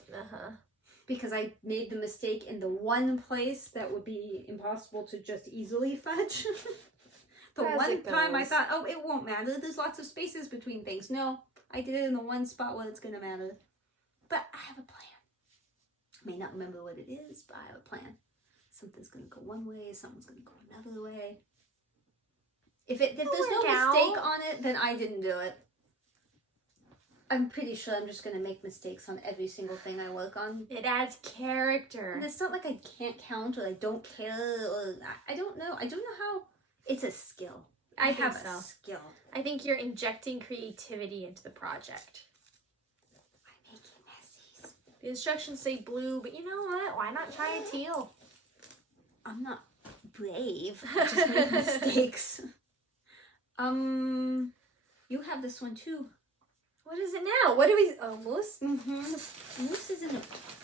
Because I made the mistake in the one place that would be impossible to just easily fudge. The As one it time I goes. thought, oh, it won't matter. There's lots of spaces between things. No, I did it in the one spot where it's going to matter. But I have a plan. I may not remember what it is, but I have a plan. Something's going to go one way, something's going to go another way. If there's no mistake on it, then I didn't do it. I'm pretty sure I'm just going to make mistakes on every single thing I work on. It adds character. And it's not like I can't count or I don't care or I don't know. I don't know how. It's a skill. I have a skill. I think you're injecting creativity into the project. I'm making messies. The instructions say blue, but you know what? Why not try a teal? I'm not brave. I just make mistakes. You have this one too. What is it now? What do we... Oh, Moose? Mm-hmm. Moose is in a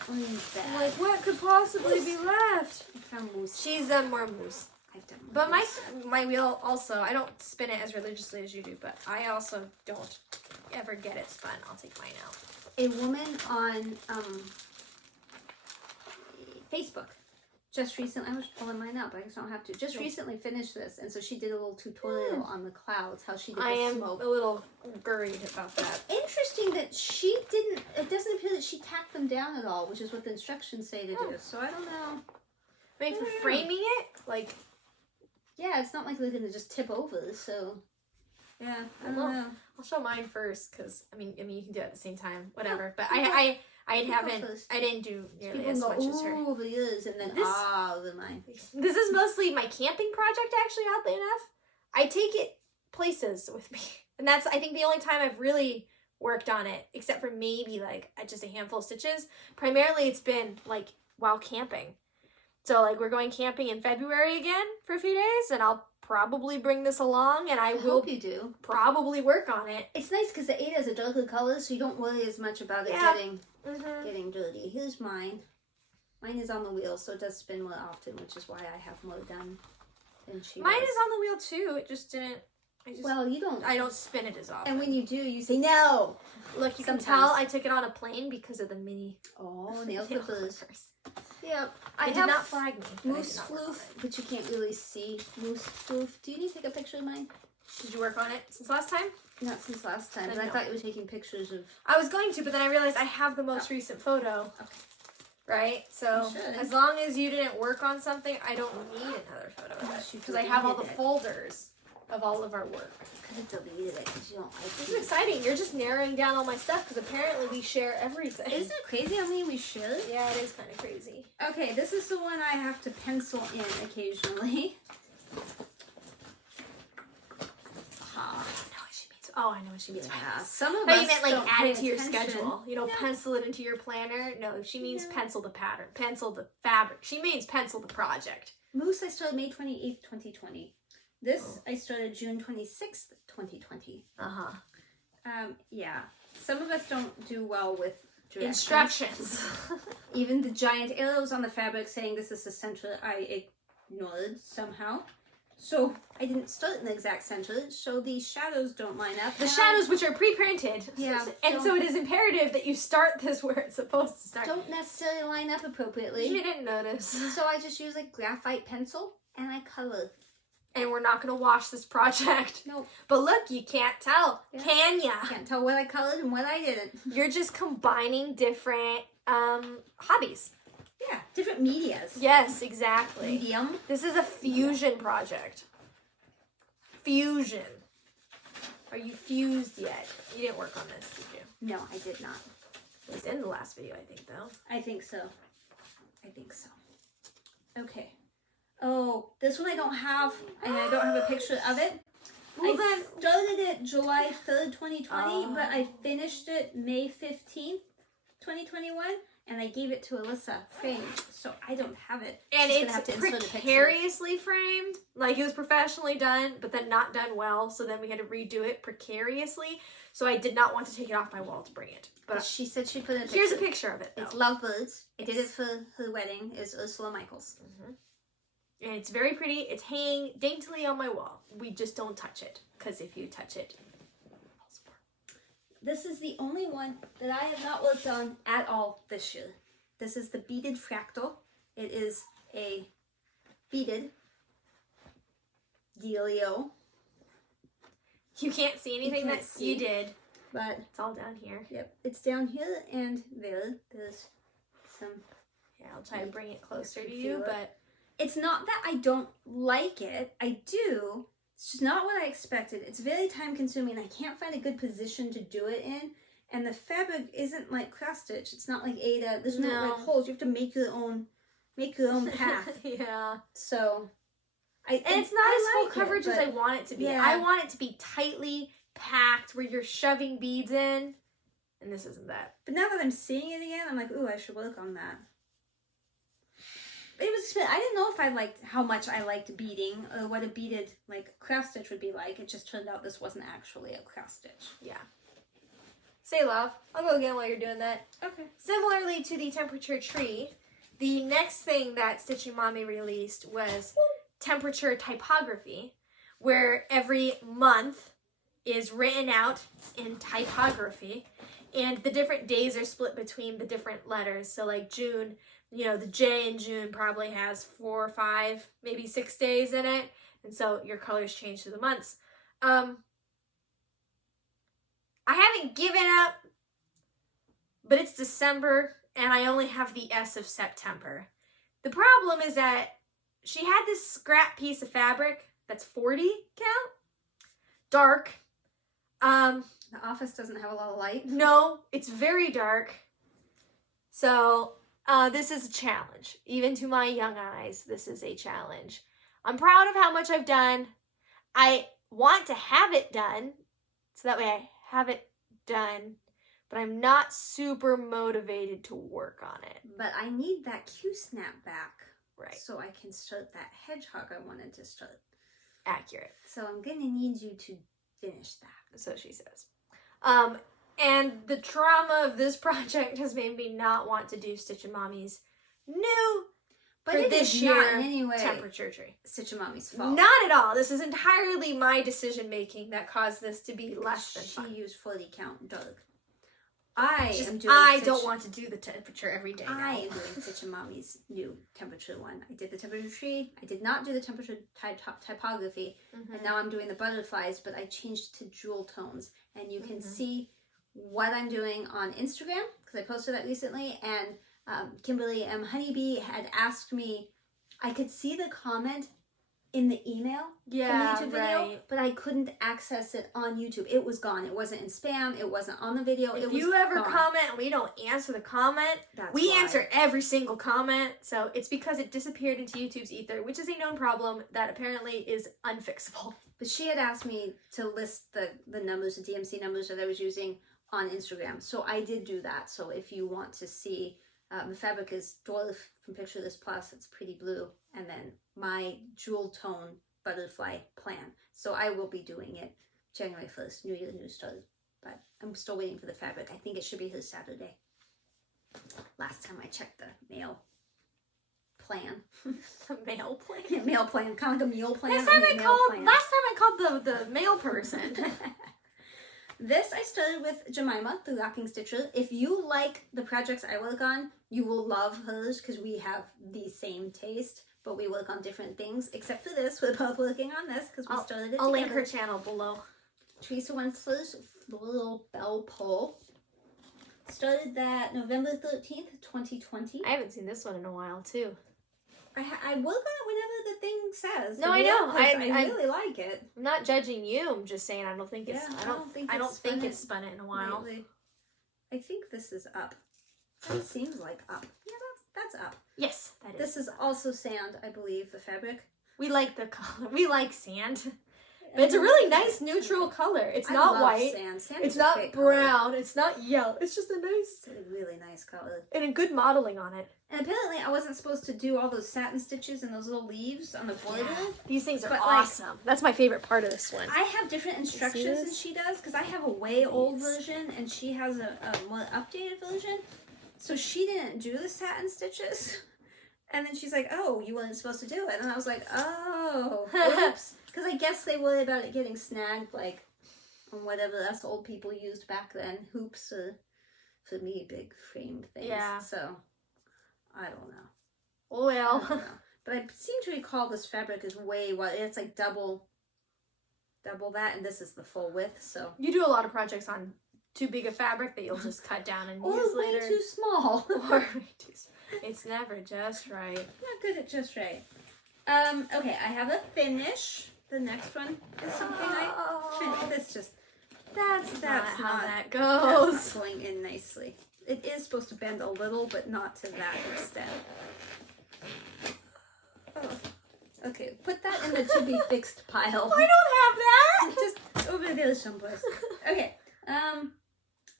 orange bag. Like, what could possibly be left? I found Moose. She's done more Moose. I've done more But Moose. my wheel also, I don't spin it as religiously as you do, but I also don't ever get it spun. I'll take mine out. A woman on Facebook just recently, I was pulling mine up, I just don't have to, just recently finished this, and so she did a little tutorial on the clouds, how she did the smoke. I am a little worried about that. Interesting that she didn't, it doesn't appear that she tacked them down at all, which is what the instructions say to do, so I don't know. I mean, for framing it, like... Yeah, it's not like they're gonna just tip over, so... Yeah, I don't know. I'll show mine first, because, I mean, you can do it at the same time, whatever, but I didn't do nearly as much as her. Over yours, and then over mine. This is mostly my camping project, actually, oddly enough. I take it places with me. And that's, I think, the only time I've really worked on it, except for maybe, like, just a handful of stitches. Primarily, it's been, like, while camping. So, like, we're going camping in February again for a few days, and I'll probably bring this along, and I will hope you do. Probably work on it. It's nice because the 8 has a darker color, so you don't worry as much about it getting dirty. Here's mine. Mine is on the wheel, so it does spin more often, which is why I have more done than she Mine does. is on the wheel too. It just didn't. I don't spin it as often. And when you do, you say no. Look, you can tell I took it on a plane because of the mini. Oh, nail clippers. Yep. I did not flag me. Moose floof, but you can't really see moose floof. Do you need to take a picture of mine? Did you work on it since last time? Not since last time, but I thought you were taking pictures of... I was going to, but then I realized I have the most recent photo. Okay. Right? So, as long as you didn't work on something, I don't need another photo of it. Because I have all the folders of all of our work. Could have deleted it because you don't like it. This is exciting. You're just narrowing down all my stuff because apparently we share everything. Isn't it crazy how many we share? Yeah, it is kind of crazy. Okay, this is the one I have to pencil in occasionally. Oh, I know what she means. Yeah, some of us you meant like don't add it to your attention. schedule. You know, pencil it into your planner. No, she means pencil the pattern, pencil the fabric. She means pencil the project. Moose I started May 28th, 2020. This I started June 26th, 2020. Yeah. Some of us don't do well with instructions. Even the giant arrows on the fabric saying this is the center I ignored somehow. So I didn't start in the exact center, so the shadows don't line up. The shadows, which are pre-printed. Yeah. And so it is imperative that you start this where it's supposed to start. Don't necessarily line up appropriately. She didn't notice. So I just use a graphite pencil and I color. And we're not going to wash this project. Nope. But look, you can't tell. Yeah. Can ya? Can't tell what I colored and what I didn't. You're just combining different hobbies. Yeah, different medias. Yes, exactly. Medium. This is a fusion project. Fusion. Are you fused yet? You didn't work on this, did you? No, I did not. It was in the last video, I think, though. I think so. Okay. Oh, this one I don't have, and I don't have a picture of it. Well, I started it July 3rd, 2020, but I finished it May 15th, 2021. And I gave it to Alyssa framed, so I don't have it. And it's precariously framed. Like, it was professionally done, but then not done well, so then we had to redo it precariously. So I did not want to take it off my wall to bring it. But she said she put it. Here's a picture of it, though. It's Lovebirds. I did it for her wedding. It's Ursula Michaels. And it's very pretty. It's hanging daintily on my wall. We just don't touch it, because if you touch it, this is the only one that I have not worked on at all this year. This is the Beaded Fractal. It is a beaded dealio. You can't see anything that you did, but it's all down here. Yep, it's down here and there. There's some. Yeah, I'll try to bring it closer to you, but it's not that I don't like it. I do. It's just not what I expected. It's very time consuming. I can't find a good position to do it in. And the fabric isn't like cross stitch. It's not like Ada. There's no No. like holes. You have to make your own path. Yeah. So, And it's not as full like coverage it, as I want it to be. yeah. I want it to be tightly packed where you're shoving beads in. And this isn't that. But now that I'm seeing it again, I'm like, ooh, I should work on that. It was. I didn't know if I liked how much I liked beading or what a beaded like cross stitch would be like. It just turned out this wasn't actually a cross stitch. Yeah. Say love. I'll go again while you're doing that. Okay. Similarly to the temperature tree, the next thing that Stitching Mommy released was temperature typography, where every month is written out in typography, and the different days are split between the different letters. So like June, you know, the J in June probably has 4 or 5, maybe 6 days in it, and so your colors change through the months. I haven't given up, but it's December, and I only have the S of September. The problem is that she had this scrap piece of fabric that's 40 count, dark. The office doesn't have a lot of light. No, it's very dark. So this is a challenge. Even to my young eyes, this is a challenge. I'm proud of how much I've done. I want to have it done, so that way I have it done, but I'm not super motivated to work on it. But I need that Q snap back. Right. So I can start that hedgehog I wanted to start. Accurate. So I'm going to need you to finish that. So she says. And the trauma of this project has made me not want to do Stitchin' Mommy's new, But for it this is year, not in any way temperature tree. Stitch and Mommy's fault. Not at all. This is entirely my decision making that caused this to be less than fun. She used 40 count Doug. I don't want to do the temperature every day now. I am doing Stitch and Mommy's new temperature one. I did the temperature tree. I did not do the temperature typography. And now I'm doing the butterflies, but I changed to jewel tones. And you can see what I'm doing on Instagram, because I posted that recently. And Kimberly M. Honeybee had asked me, I could see the comment in the email from the YouTube video, but I couldn't access it on YouTube. It was gone. It wasn't in spam. It wasn't on the video. If you ever comment and we don't answer the comment, we answer every single comment. So it's because it disappeared into YouTube's ether, which is a known problem that apparently is unfixable. But she had asked me to list the numbers, the DMC numbers that I was using on Instagram. So I did do that. So if you want to see, the fabric is Dwarf from Picture This Plus. It's pretty blue. And then my jewel tone butterfly plan. So I will be doing it January 1st, New Year, New Start. But I'm still waiting for the fabric. I think it should be this Saturday. Last time I checked the mail plan. The mail plan? Yeah, mail plan. Kind of like a meal plan. Last time I called the mail person. This I started with Jemima, the Rocking Stitcher. If you like the projects I work on, you will love hers because we have the same taste, but we work on different things. Except for this, we're both working on this because we started it together. I'll link her channel below. Teresa Winsler's Floral Bell Pull. Started that November 13th, 2020. I haven't seen this one in a while, too. I work on it whenever the thing says. No, I know. I really like it. I'm not judging you. I'm just saying I don't think it's. Yeah, I don't think it's spun it in a while. Lately. I think this is up. It seems like up. Yeah, that's up. Yes, that is. This is also sand, I believe, the fabric. We like the color. We like sand. But it's a really nice neutral color. It's not white. Sand. Sand it's is not a great brown. color. It's not yellow. It's just a nice. It's a really nice color. And a good modeling on it. And apparently I wasn't supposed to do all those satin stitches and those little leaves on the border. Yeah. These things are But, awesome. That's my favorite part of this one. I have different instructions than she does because I have a way old version and she has a more updated version. So she didn't do the satin stitches. And then she's like, oh, you weren't supposed to do it. And I was like, oh, oops. Because I guess they worry about it getting snagged, like, on whatever us old people used back then. Hoops or, for me, big frame things. Yeah. So, I don't know. Oh, well. I don't know. But I seem to recall this fabric is way wide. It's like double that, and this is the full width, so. You do a lot of projects on too big a fabric that you'll just cut down and use later. Or way too small. Or way too small. It's never just right. Not good at just right. Okay, I have a finish. The next one is something I finished. That's not how that That's goes. not going in nicely. It is supposed to bend a little, but not to that extent. Oh. Okay, put that in the to be fixed pile. I don't have that. Just over there someplace. Okay.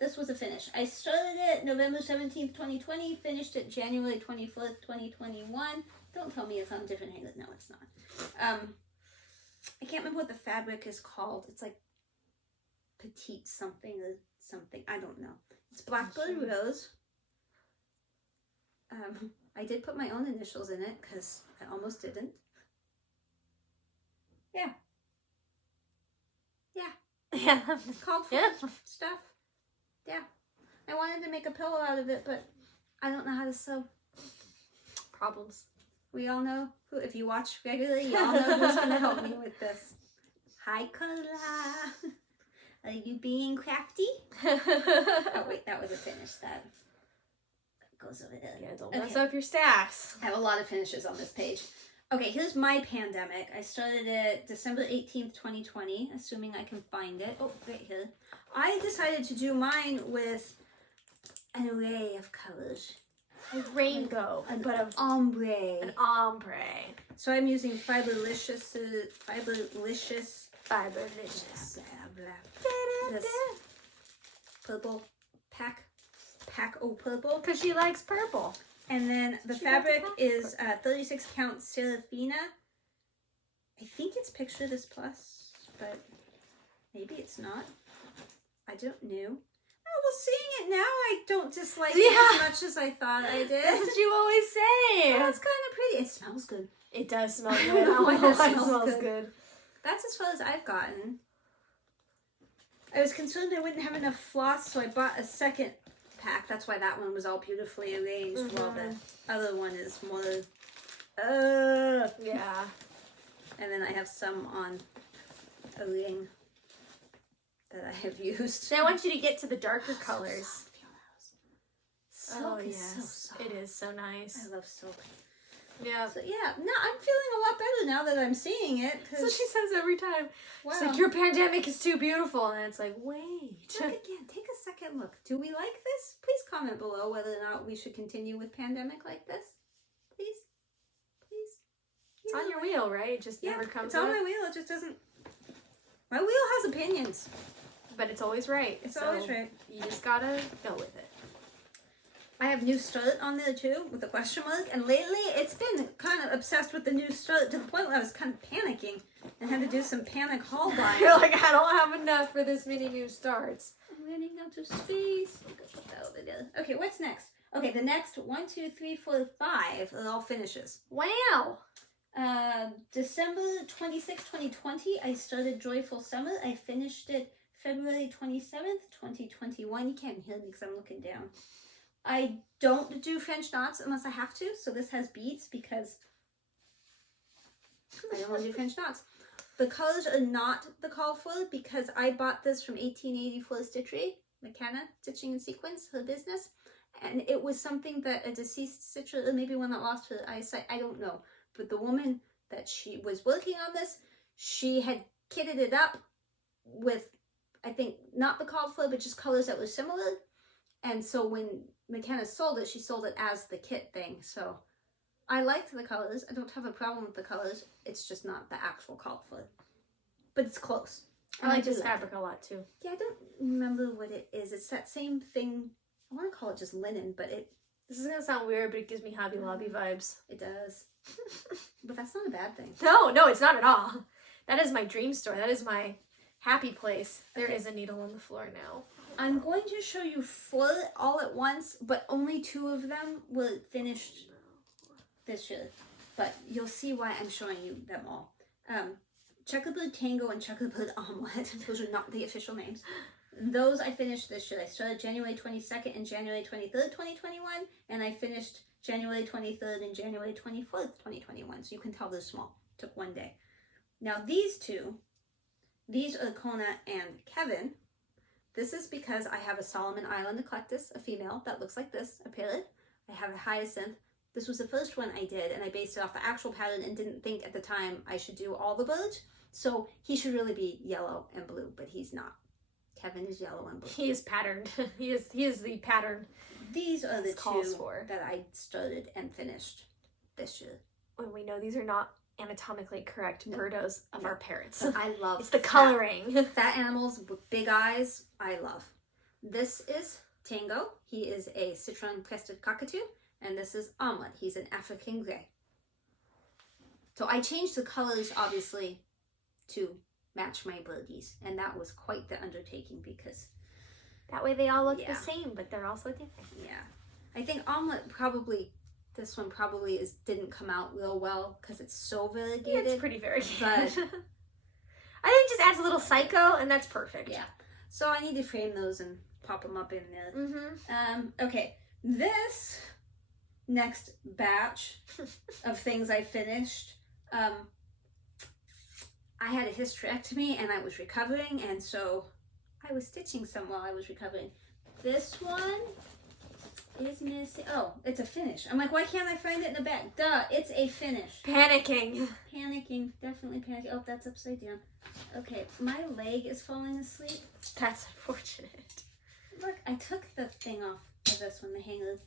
This was a finish. I started it November 17th, 2020, finished it January 24th, 2021. Don't tell me it's on different hangers. No, it's not. I can't remember what the fabric is called. It's like petite something or something. I don't know. It's Blackbird Rose. I did put my own initials in it because I almost didn't. Yeah. Yeah. It's called for stuff. Yeah. I wanted to make a pillow out of it, but I don't know how to sew. Problems. We all know who, if you watch regularly, you all know who's going to help me with this. Hi, Carla. Are you being crafty? Oh, wait, that was a finish. That goes over there. Yeah, don't mess up your stacks. I have a lot of finishes on this page. Okay, here's my pandemic. I started it December 18th, 2020, assuming I can find it. Oh, right here. I decided to do mine with an array of colors. A rainbow, but of ombre. An ombre. So I'm using Fiberlicious, blah, blah. This purple pack purple. Because she likes purple. And then the fabric is 36 count Serafina. I think it's Picture This Plus, but maybe it's not. I don't know. Oh, well, seeing it now, I don't dislike it as much as I thought I did. That's what you always say. Oh, it's kind of pretty. It smells good. It does smell I good. don't know why Oh, that it smells good. That's as far as I've gotten. I was concerned I wouldn't have enough floss, so I bought a second pack. That's why that one was all beautifully arranged, while the other one is more... Yeah. And then I have some on a ring that I have used. So I want you to get to the darker colors. Silk is so soft. It is so nice. I love silk. Yeah. So yeah, no, I'm feeling a lot better now that I'm seeing it. That's what she says every time. Wow. She's like, your pandemic is too beautiful. And it's like, wait. Look again. Take a second look. Do we like this? Please comment below whether or not we should continue with pandemic like this. Please. Please. It's on your wheel, right? It just never comes It's on up. my wheel. It just doesn't. My wheel has opinions. But it's always right. It's always right. You just gotta go with it. I have new start on there too with a question mark, and lately it's been kind of obsessed with the new start to the point where I was kind of panicking and had to do some panic haul buying. You're like, I don't have enough for this many new starts. I'm running out of space. I'm gonna put that over there. Okay, what's next? Okay, the next 1, 2, 3, 4, 5 are all finishes. Wow. December 26, 2020, I started Joyful Summer. I finished it February 27th, 2021. You can't hear me because I'm looking down. I don't do French knots unless I have to, so this has beads because I don't want to do French knots. The colors are not the called for because I bought this from 1884 Stitchery, McKenna Stitching and Sequence, her business, and it was something that a deceased stitcher, or maybe one that lost her eyesight, I don't know, but the woman that she was working on this, she had kitted it up with, I think, not the called for, but just colors that were similar. And so when McKenna sold it, she sold it as the kit thing. So I liked the colors. I don't have a problem with the colors. It's just not the actual called for. But it's close. I like this fabric a lot too. Yeah, I don't remember what it is. It's that same thing. I want to call it just linen, but This is gonna sound weird, but it gives me Hobby Lobby vibes. It does. But that's not a bad thing. No, it's not at all. That is my dream store. That is my happy place. There is a needle on the floor now. I'm going to show you 4 all at once, but only 2 of them were finished this year. But you'll see why I'm showing you them all. Checkerbird Tango and Checkerbird Omelette. Those are not the official names. Those I finished this year. I started January 22nd and January 23rd, 2021, and I finished January 23rd and January 24th, 2021. So you can tell they're small. Took 1 day. Now these 2, these are Kona and Kevin. This is because I have a Solomon Island eclectus, a female, that looks like this, a parrot. I have a hyacinth. This was the first one I did, and I based it off the actual pattern and didn't think at the time I should do all the birds. So he should really be yellow and blue, but he's not. Kevin is yellow and blue. He is patterned. he is the pattern. These are the Calls two for. that I started and finished this year. When we know these are not anatomically correct birdos of our parents. But I love It's the coloring. Fat animals with big eyes, I love. This is Tango. He is a citron-crested cockatoo. And this is Omelette. He's an African gray. So I changed the colors, obviously, to match my birdies. And that was quite the undertaking because... That way they all look the same, but they're also different. Yeah. I think Omelette probably... This one probably didn't come out real well because it's so variegated. Yeah, it's pretty variegated. But I think it just adds a little psycho, and that's perfect. Yeah. So I need to frame those and pop them up in there. Mm-hmm. Okay. This next batch of things I finished, I had a hysterectomy and I was recovering, and so I was stitching some while I was recovering. This one is missing. Oh, it's a finish. I'm like, why can't I find it in the bag? Duh, it's a finish. Panicking. Panicking. Definitely panicking. Oh, that's upside down. Okay, my leg is falling asleep. That's unfortunate. Look, I took the thing off of this one, the hanger.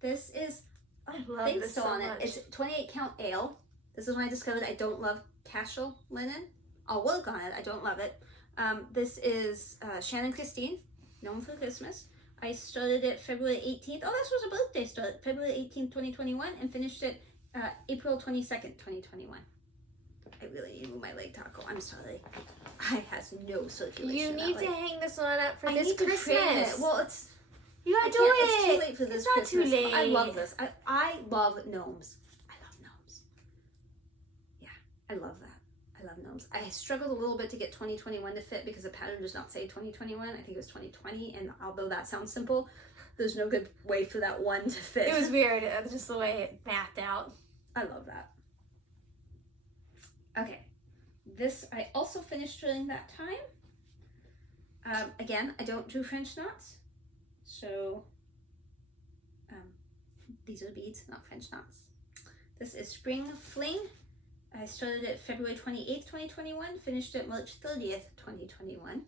This is, I love this still so on much. it. It's 28 count ale. This is when I discovered I don't love casual linen. I'll work on it. I don't love it. This is Shannon Christine, known for Christmas. I started it February 18th. Oh, this was a birthday start. February 18th, 2021, and finished it April 22nd, 2021. I really need to move my leg, Taco. I'm sorry. I has no circulation. You need to hang this one up for this need to Christmas. frame it. Well, it's... You gotta do It's it. too late for this It's not Christmas. too late. I love this. I love gnomes. I love gnomes. Yeah, I love that. I love gnomes. I struggled a little bit to get 2021 to fit because the pattern does not say 2021. I think it was 2020, and although that sounds simple, there's no good way for that one to fit. It was weird, just the way it mapped out. I love that. Okay, this I also finished during that time. Again, I don't do French knots, so these are beads, not French knots. This is Spring Fling. I started it February 28th, 2021, finished it March 30th, 2021.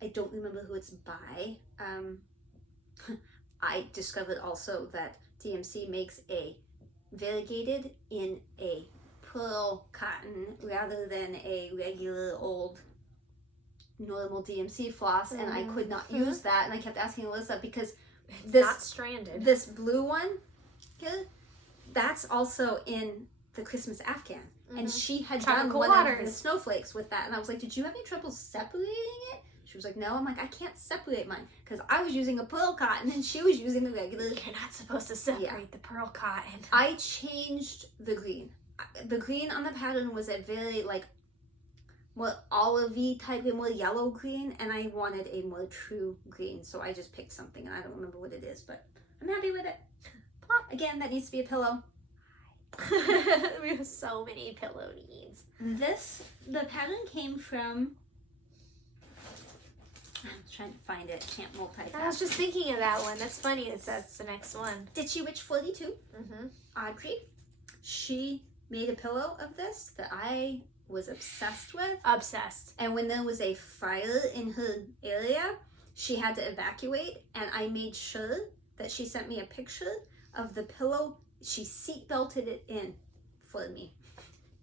I don't remember who it's by. I discovered also that DMC makes a variegated in a pearl cotton rather than a regular old normal DMC floss, and I could not use that, and I kept asking Alyssa because it's not stranded. This blue one here, that's also in the Christmas Afghan, and she had done one of the snowflakes with that, and I was like, did you have any trouble separating it? She was like, no. I'm like, I can't separate mine because I was using a pearl cotton and she was using the regular. You're not supposed to separate the pearl cotton. I changed the green. The green on the pattern was a very like more olive-y type, more yellow green, and I wanted a more true green, so I just picked something, and I don't remember what it is, but I'm happy with it. Again, that needs to be a pillow. We have so many pillow needs. The pattern came from, I'm trying to find it, can't multitask. I was just thinking of that one. That's funny. That's the next one. Ditchy Witch 42, Audrey. She made a pillow of this that I was obsessed with. Obsessed. And when there was a fire in her area, she had to evacuate, and I made sure that she sent me a picture of the pillow. She seat belted it in for me.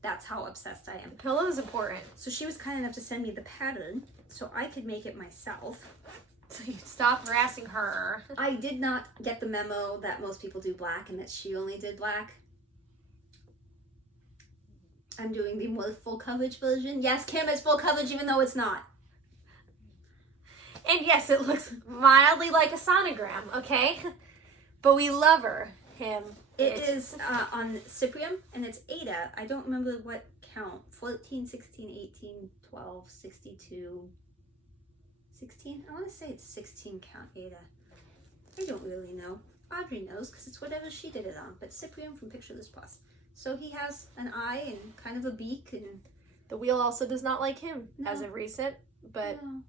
That's how obsessed I am. The pillow is important. So she was kind enough to send me the pattern so I could make it myself. So you stop harassing her. I did not get the memo that most people do black and that she only did black. I'm doing the more full coverage version. Yes, Kim, it's full coverage even though it's not. And yes, it looks mildly like a sonogram, okay? But we love her. Him. It is on Cyprium, and it's Ada. I don't remember what count. 14, 16, 18, 12, 62, 16? I want to say it's 16 count Ada. I don't really know. Audrey knows, because it's whatever she did it on. But Cyprium from Picture This Plus. So he has an eye and kind of a beak, and the wheel also does not like him as of recent, but... No.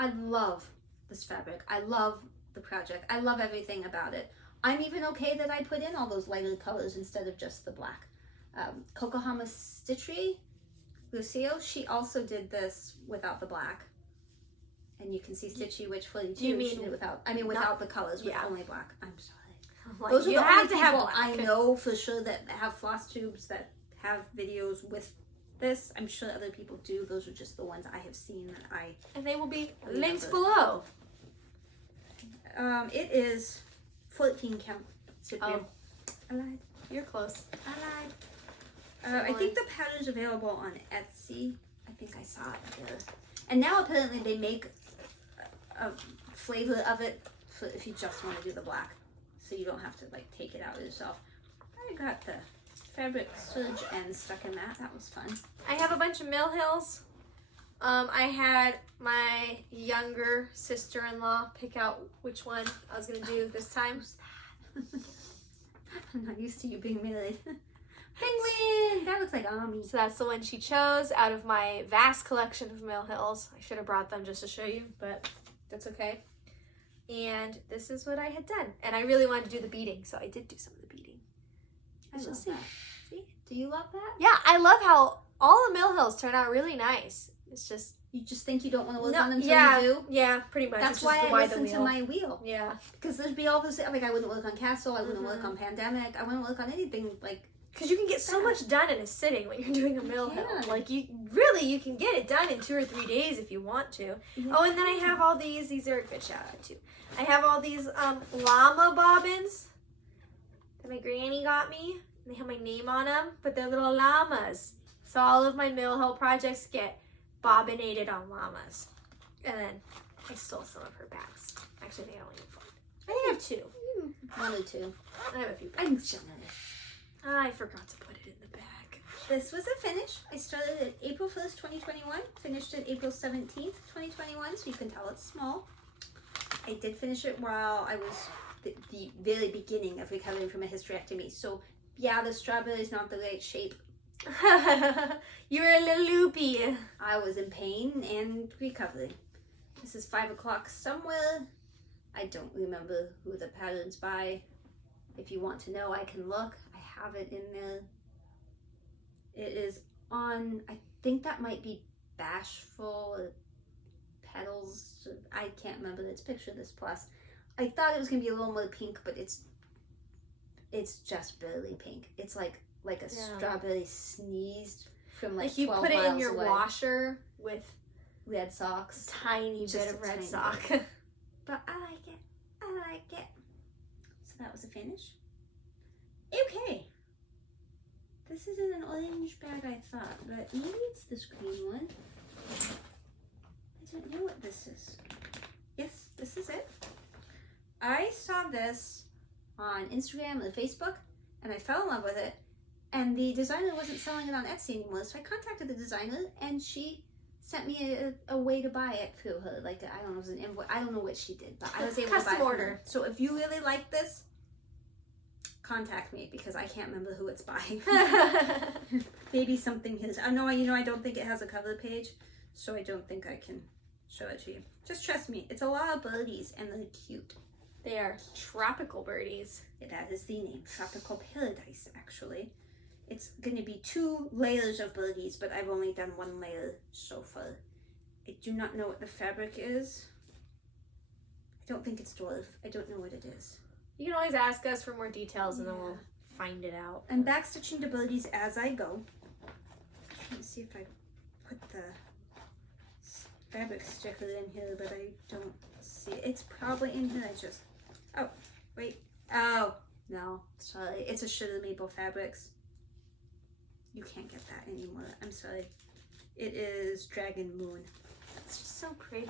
I love this fabric. I love the project. I love everything about it. I'm even okay that I put in all those lighter colors instead of just the black. Kokohama Stitchery, Lucio, she also did this without the black. And you can see Stitchy Witch Floating too. You mean she did it without? I mean, without the colors, with only black. I'm sorry. Like, Those are you the have only to have people black. I know for sure that have floss tubes that have videos with this. I'm sure other people do. Those are just the ones I have seen that I. And they will be remember. linked below. It is 14 count. So Oh. I lied. You're close. I lied. I think the pattern's available on Etsy. I think I saw it there. And now apparently they make a flavor of it for if you just want to do the black. So you don't have to like take it out yourself. I got the fabric serge end stuck in that. That was fun. I have a bunch of Mill Hills. I had my younger sister-in-law pick out which one I was going to do this time. I'm not used to you being married. Penguin! That looks like Ami. So that's the one she chose out of my vast collection of Mill Hills. I should have brought them just to show you, but that's okay. And this is what I had done. And I really wanted to do the beading, so I did do some of the beading. I love that. See? Do you love that? Yeah, I love how all the Mill Hills turn out really nice. It's just... You just think you don't want to work No, on them until yeah, you do? yeah, pretty much. That's It's why just I why the listen to wheel. my wheel. Yeah. Because there'd be all this, like I wouldn't work on Castle, I wouldn't work on Pandemic, I wouldn't work on anything like... Because you can get so much done in a sitting when you're doing a Mill Hill. can. Like, you can get it done in 2 or 3 days if you want to. Yeah. Oh, and then I have all these are a good shout out too. I have all these llama bobbins that my granny got me. They have my name on them, but they're little llamas. So all of my Mill Hill projects get bobbinated on llamas. And then I stole some of her bags. Actually, they only have 1. I think I have 2. 1 or 2. I have a few I'm bags. generous. I forgot to put it in the bag. This was a finish. I started at April 1st, 2021, finished it April 17th, 2021, so you can tell it's small. I did finish it while I was the very beginning of recovering from a hysterectomy. So yeah, the strawberry is not the right shape. You were a little loopy. I was in pain and recovering. This is 5 o'clock somewhere. I don't remember who the pattern's by. If you want to know, I can look. I have it in there. It is on, I think that might be Bashful or Petals. I can't remember. It's picture this plus. I thought it was going to be a little more pink, but it's just barely pink. It's like a strawberry sneezed from like you 12 put it in miles your away. washer with Red socks. tiny Just bit of a red tiny sock. But I like it. I like it. So that was a finish. Okay. This is in an orange bag, I thought, but maybe it's this green one. I don't know what this is. Yes, this is it. I saw this on Instagram or Facebook, and I fell in love with it. And the designer wasn't selling it on Etsy anymore, so I contacted the designer, and she sent me a way to buy it through her. Like, I don't know, it was an invoice. I don't know what she did, but I was able to buy it Custom from order. her. So if you really like this, contact me, because I can't remember who it's by. Maybe something his. I know, I don't think it has a cover page, so I don't think I can show it to you. Just trust me, it's a lot of birdies, and they're cute. They are tropical birdies. Yeah, that is the name. Tropical Paradise, actually. It's going to be 2 layers of birdies, but I've only done 1 layer so far. I do not know what the fabric is. I don't think it's dwarf. I don't know what it is. You can always ask us for more details and then we'll find it out. I'm backstitching the birdies as I go. Let me see if I put the fabric sticker in here, but I don't see it. It's probably in here. Oh, wait. Oh, no. Sorry. It's a Sugar Maple Fabrics. You can't get that anymore. I'm sorry. It is Dragon Moon. It's just so pretty.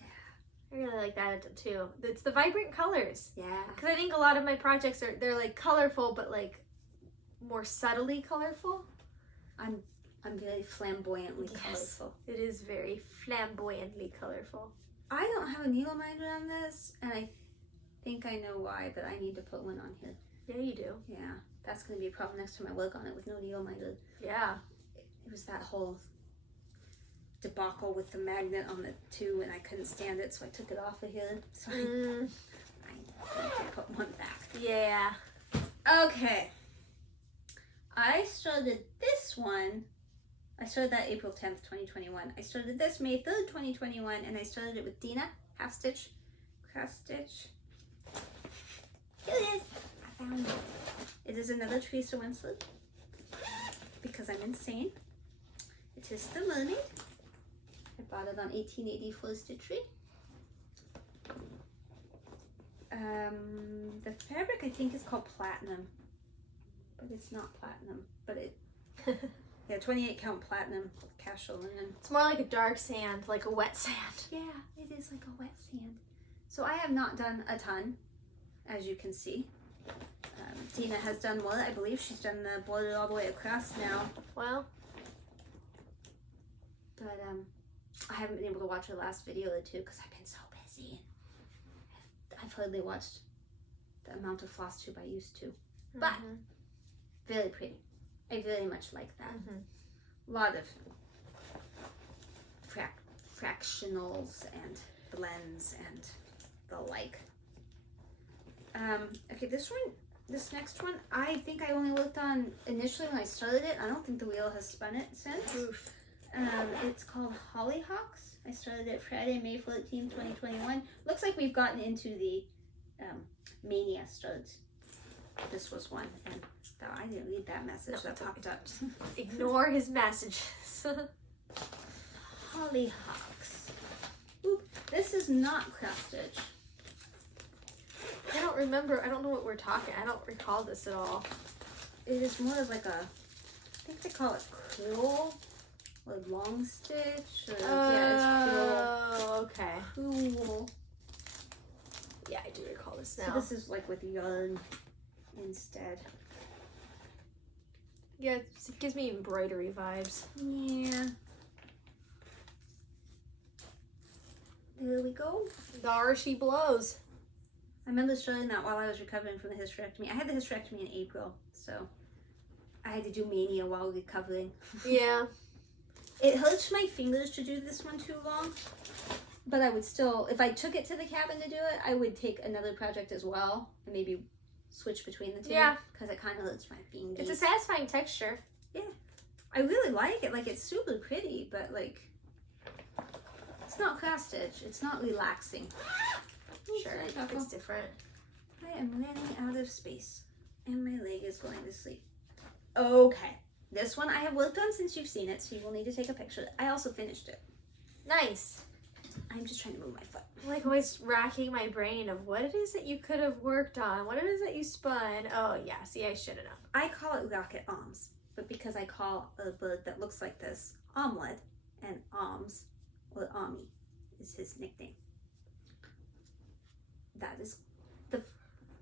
Yeah. I really like that too. It's the vibrant colors. Yeah. Because I think a lot of my projects they're like colorful, but like more subtly colorful. I'm very flamboyantly colorful. It is very flamboyantly colorful. I don't have a needle minder on this, and I think I know why, but I need to put one on here. Yeah, you do. Yeah. That's going to be a problem next time I work on it with no needle minder. Yeah. It was that whole debacle with the magnet on the 2, and I couldn't stand it, so I took it off of here. So I need to put one back. Yeah. Okay. I started this one I started that April 10th, 2021. I started this May 3rd, 2021, and I started it with Dina, half stitch, cross stitch. Here it is. I found it. It is another Teresa Winslet because I'm insane. It is the Mermaid. I bought it on 1880 Flosstubers. The fabric I think is called platinum, but it's not platinum. But it, yeah, 28 count platinum casual linen. It's more like a dark sand, like a wet sand. Yeah, it is like a wet sand. So I have not done a ton, as you can see. Tina has done more. I believe she's done the border all the way across now. Well, but I haven't been able to watch her last video or two because I've been so busy. I've hardly watched the amount of FlossTube I used to, but very pretty. I very much like that. A lot of fractionals and blends and the like. Okay, this next one, I think I only worked on initially when I started it. I don't think the wheel has spun it since. oof. It's called Hollyhocks. I started it Friday, May 14, 2021. Looks like we've gotten into the Mania studs. This was one, and I didn't read that message that popped up. Ignore his messages. Hollyhocks. Oop, this is not cross stitch. I don't remember. I don't know what we're talking. I don't recall this at all. It is more of like a, I think they call it crewel or long stitch. Or, yeah, it's crewel. Okay. Crewel. Yeah, I do recall this now. So this is like with yarn instead. Yeah, it gives me embroidery vibes. Yeah. There we go. Dar she blows. I remember starting that while I was recovering from the hysterectomy. I had the hysterectomy in April, so I had to do Mania while recovering. Yeah. It hurts my fingers to do this one too long, but I would still, if I took it to the cabin to do it, I would take another project as well and maybe switch between the two. Yeah. Because it kind of hurts my fingers. It's a satisfying texture. Yeah. I really like it. Like, it's super pretty, but like, it's not cross stitch. It's not relaxing. Sure, it's different. I am running out of space, and my leg is going to sleep. Okay, this one I have worked on since you've seen it, so you will need to take a picture. I also finished it. Nice. I'm just trying to move my foot. I'm like always racking my brain of what it is that you could have worked on, what it is that you spun. Oh yeah, see, I should have known. I call it rocket arms, but because I call a bird that looks like this omelet, and Oms, or Ami, is his nickname. That is, the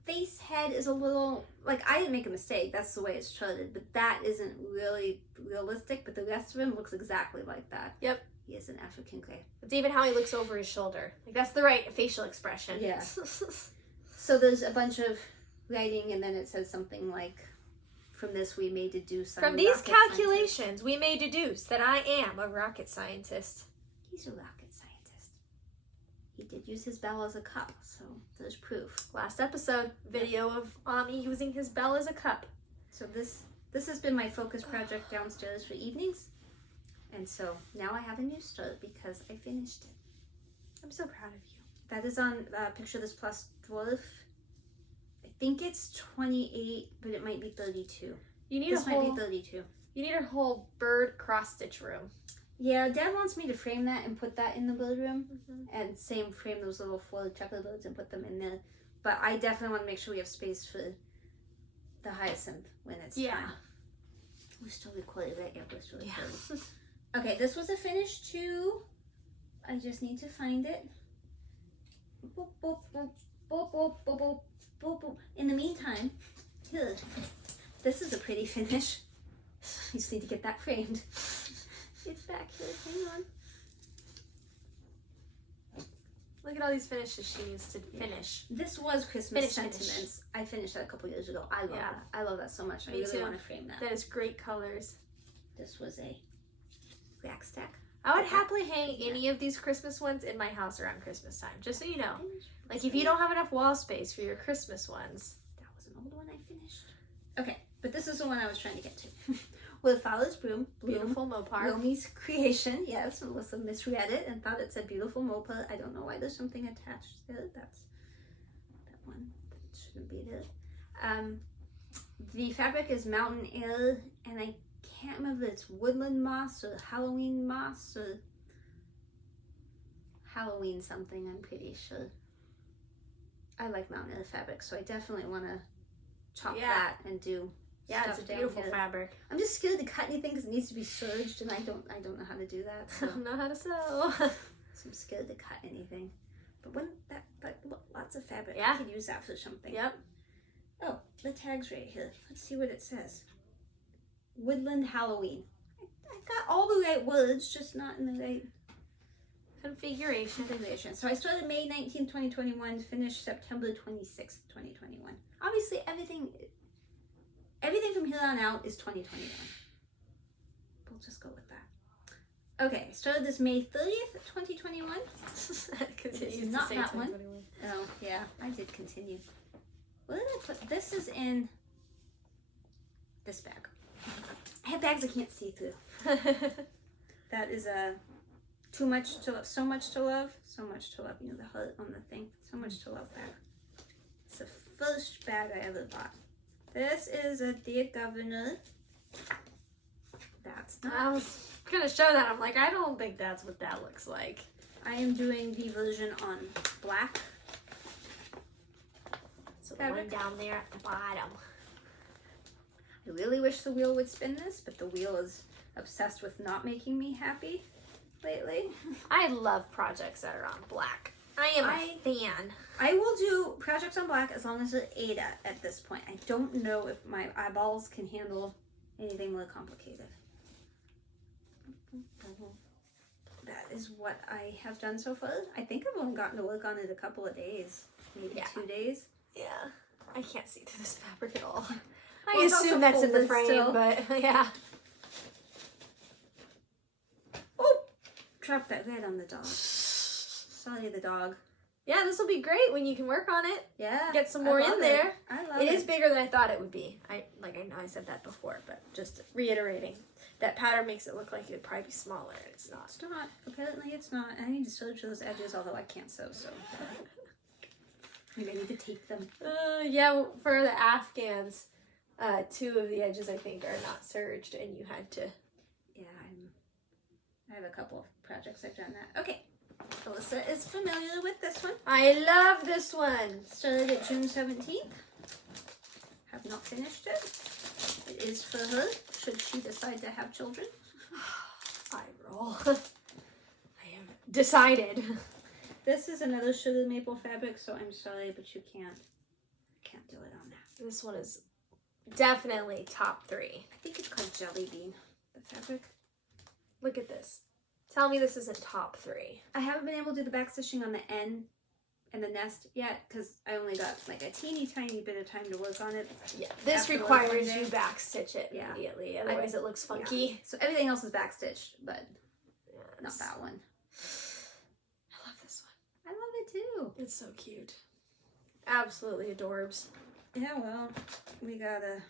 face head is a little, like, I didn't make a mistake, that's the way it's charted, but that isn't really realistic, but the rest of him looks exactly like that. Yep. He is an African gray. It's even how he looks over his shoulder. Like, that's the right facial expression. Yeah. So there's a bunch of writing, and then it says something like, from this we may deduce some From these rocket calculations, scientist. we may deduce that I am a rocket scientist. He's a rocket scientist. He did use his bell as a cup, so there's proof. Last episode, video of Ami using his bell as a cup. So this has been my focus project downstairs for evenings. And so now I have a new start because I finished it. I'm so proud of you. That is on Picture This Plus Dwarf. I think it's 28, but it might be 32. You need This might be 32. You need a whole bird cross stitch room. Yeah, Dad wants me to frame that and put that in the bird room. And frame those little 4 chocolate birds and put them in there. But I definitely want to make sure we have space for the hyacinth when it's time. We're still recording, right? Yeah, we're still recording. Yeah. Okay, this was a finish too. I just need to find it. Boop, boop, boop, boop, boop, boop, boop, boop, boop. In the meantime, here, this is a pretty finish. You just need to get that framed. It's back here. Hang on. Look at all these finishes she needs to finish. This was Christmas Finish. Sentiments. I finished that a couple years ago. I love that. I love that so much. I Me really too. want to frame that. That is great colors. This was a rack stack. I would happily hang any of these Christmas ones in my house around Christmas time, just so you know. Like, if you don't have enough wall space for your Christmas ones. That was an old one I finished. Okay, but this is the one I was trying to get to. with Flowers Bloom. Beautiful Mopar. Romy's creation. Yes, Melissa misread it and thought it said beautiful Mopa. I don't know why there's something attached there. That's that one. That shouldn't be there. The fabric is Mountain Air, and I can't remember if it's woodland moss or Halloween moss or Halloween something, I'm pretty sure. I like Mountain Air fabric, so I definitely want to chop that and do Yeah, stuff it's a down beautiful here. fabric. I'm just scared to cut anything because it needs to be serged, and I don't know how to do that. I So, don't know how to sew. so I'm scared to cut anything. But when lots of fabric, Yeah. I could use that for something. Yep. Oh, the tag's right here. Let's see what it says. Woodland Halloween. I got all the right words, just not in the right Configuration. configuration. So I started May 19, 2021, finished September 26, 2021. Obviously, everything from here on out is 2021. We'll just go with that. Okay, I started this May 30th, 2021. Because It's not that one. Oh, yeah, I did continue. What did I put? This is in this bag. I have bags I can't see through. That is too much to love, so much to love, so much to love. You know, the heart on the thing. So much to love bag. It's the first bag I ever bought. This is a Dear Governor. That's not. I was gonna show that. I'm like, I don't think that's what that looks like. I am doing the version on black. So the one down there at the bottom. I really wish the wheel would spin this, but the wheel is obsessed with not making me happy lately. I love projects that are on black. I am a fan. I will do projects on black as long as they're Ada at this point. I don't know if my eyeballs can handle anything more complicated. That is what I have done so far. I think I've only gotten to work on it a couple of days, maybe 2 days. Yeah. I can't see through this fabric at all. Well, I it's also assume that's in the folded frame, still. but yeah. Oh! Drop that red on the dog. Sorry, the dog. Yeah, this will be great when you can work on it. Yeah. Get some I more love in it. there. I love It it. is bigger than I thought it would be. I know I said that before, but just reiterating. That pattern makes it look like it would probably be smaller, and it's not. It's not. Apparently it's not. I need to serge those edges, although I can't sew, so. Maybe I need to tape them. Yeah, for the Afghans, 2 of the edges I think are not serged, and you had to. Yeah, I have a couple of projects I've done that. Okay. Alyssa is familiar with this one. I love this one. Started at June 17th. Have not finished it. It is for her, should she decide to have children. I roll. I am decided. This is another sugar maple fabric, so I'm sorry, but you can't do it on that. This one is definitely top 3. I think it's called Jelly Bean, the fabric. Look at this. Tell me this isn't top 3. I haven't been able to do the back stitching on the N and the nest yet because I only got like a teeny tiny bit of time to work on it. Yeah, this After work requires one day. you backstitch it Yeah. immediately, otherwise it looks funky. So everything else is back stitched, but Yes. not that one. I love this one. I love it too. It's so cute. Absolutely adorbs. Yeah, well, we gotta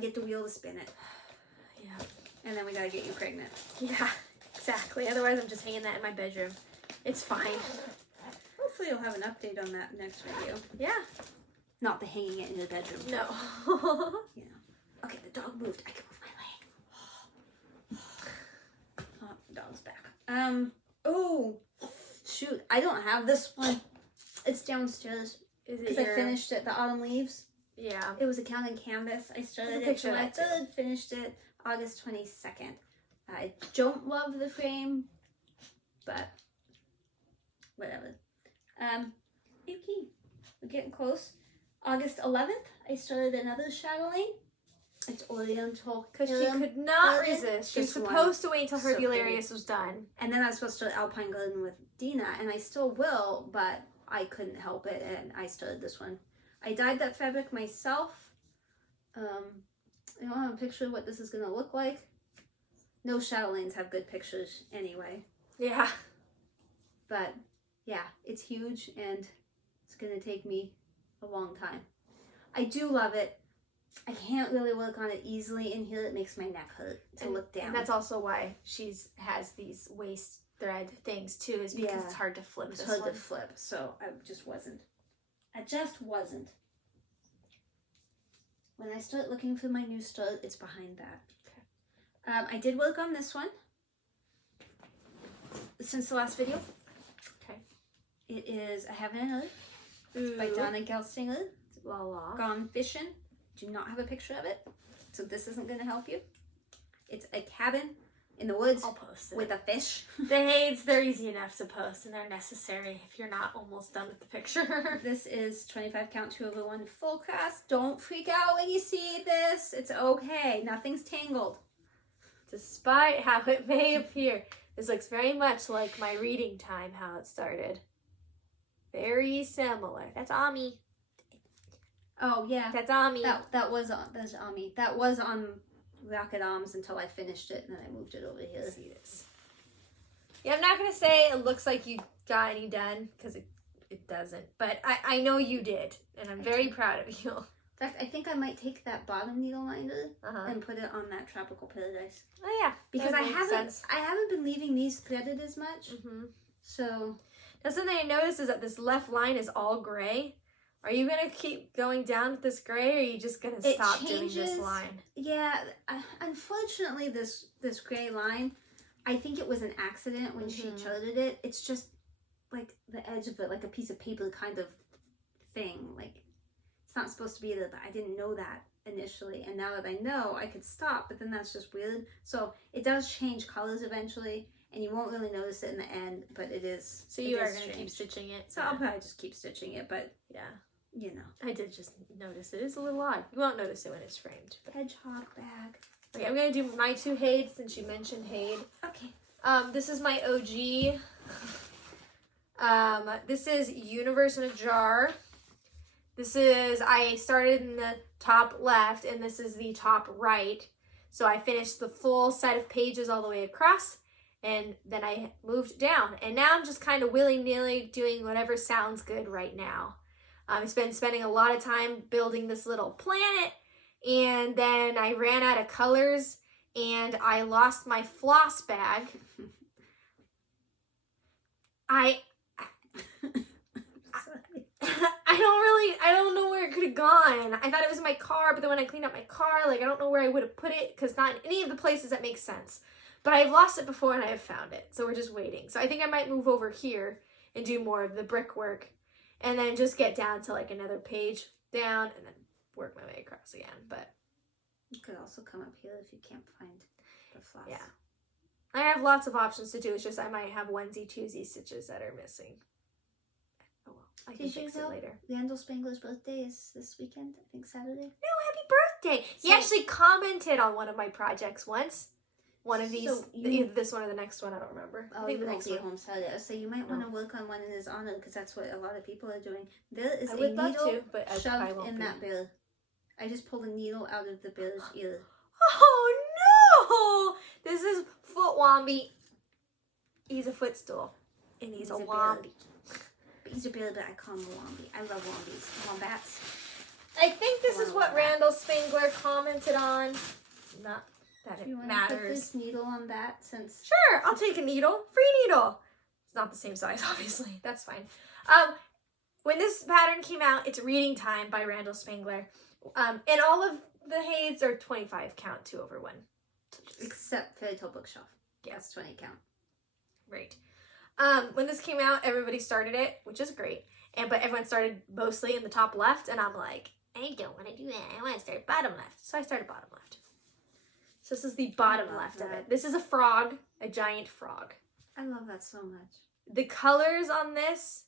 get the wheel to spin it, Yeah. and then we gotta get you pregnant. Yeah, exactly. Otherwise I'm just hanging that in my bedroom. It's fine. Hopefully you'll have an update on that next video. Yeah. Not the hanging it in the bedroom. No. You know. Okay, the dog moved. I can move my leg. Oh, the dog's back. Oh, shoot. I don't have this one. It's downstairs Is it because I finished it. The autumn leaves. Yeah. It was a count and canvas. I started it picture July of that, too. 3rd, finished it August 22nd. I don't love the frame, but whatever. Okay, we're getting close. August 11th, I started another Chatelaine. It's Oriental. Because she Harem could not garden. resist. She was This one. supposed to wait until So Hercularius was done. And then I was supposed to start Alpine Garden with Dina, and I still will, but I couldn't help it, and I started this one. I dyed that fabric myself. I don't have a picture of what this is going to look like. No Chatelaines have good pictures anyway. Yeah. But yeah, it's huge, and it's going to take me a long time. I do love it. I can't really work on it easily in here. It makes my neck hurt to look down. And that's also why has these waist thread things too, is because it's hard to flip. It's hard to flip, so I just wasn't. When I start looking for my new start, it's behind that. Okay. I did work on this one since the last video. Okay. It is A Heaven and Earth. It's by Donna Gelsinger. Gone Fishing. Do not have a picture of it, so this isn't going to help you. It's a cabin in the woods with a fish. The HAEDs, they're easy enough to post, and they're necessary if you're not almost done with the picture. This is 25 count 2/1 full class. Don't freak out when you see this. It's okay. Nothing's tangled. Despite how it may appear, this looks very much like my reading time, how it started. Very similar. That's Ami. Oh yeah, that's Ami. That's Ami. That was on Rocket Arms until I finished it, and then I moved it over here. See this? Yeah, I'm not gonna say it looks like you got any done, because it doesn't. But I know you did, and I'm very proud of you. In fact, I think I might take that bottom needle minder and put it on that Tropical Paradise. Oh yeah, because I haven't been leaving these threaded as much. So now something I noticed is that this left line is all gray. Are you going to keep going down with this gray, or are you just going to stop doing this line? Yeah, unfortunately, this gray line, I think it was an accident when she charted it. It's just like the edge of it, like a piece of paper kind of thing. Like, it's not supposed to be there, but I didn't know that initially. And now that I know, I could stop, but then that's just weird. So it does change colors eventually, and you won't really notice it in the end, but it is. So you are going to keep stitching it? So I'll probably just keep stitching it, but yeah. You know. I did just notice it. It's a little odd. You won't notice it when it's framed. But. Hedgehog bag. Okay, I'm going to do my 2 HAEDs since you mentioned HAED. Okay. This is my OG. This is Universe in a Jar. I started in the top left, and this is the top right. So I finished the full set of pages all the way across, and then I moved down. And now I'm just kind of willy-nilly doing whatever sounds good right now. I've been spending a lot of time building this little planet, and then I ran out of colors, and I lost my floss bag. I don't know where it could have gone. I thought it was in my car, but then when I cleaned up my car, like, I don't know where I would have put it, because not in any of the places that make sense. But I've lost it before, and I have found it, so we're just waiting. So I think I might move over here and do more of the brickwork. And then just get down to like another page down and then work my way across again. But you could also come up here if you can't find the floss. Yeah. I have lots of options to do. It's just I might have onesie-twosie stitches that are missing. Oh well, I can fix it later. Randall Spangler's birthday is this weekend, I think Saturday. No, happy birthday! He actually commented on one of my projects once. One of these, either this one or the next one, I don't remember. I think the next one. Home Saturday. So you might want to work on one in his honor, because that's what a lot of people are doing. There is a needle shoved in that bill. I just pulled a needle out of the bill's ear. Oh no! This is Foot Womby. He's a footstool. And he's a womby. He's a bill, but I call him a womby. I love wombies. Wombats. I think this is what Randall Spangler commented on. Not that it matters. Put this needle on that since... Sure, I'll take a needle. Free needle. It's not the same size, obviously. That's fine. When this pattern came out, it's Reading Time by Randall Spangler. And all of the HAEDs are 25 count 2/1. Except Fairy Tale Bookshelf. Yeah. That's 20 count. Right. When this came out, everybody started it, which is great. But everyone started mostly in the top left, and I'm like, I don't want to do that. I want to start bottom left. So I started bottom left. So this is the bottom left of it. This is a frog, a giant frog. I love that so much. The colors on this,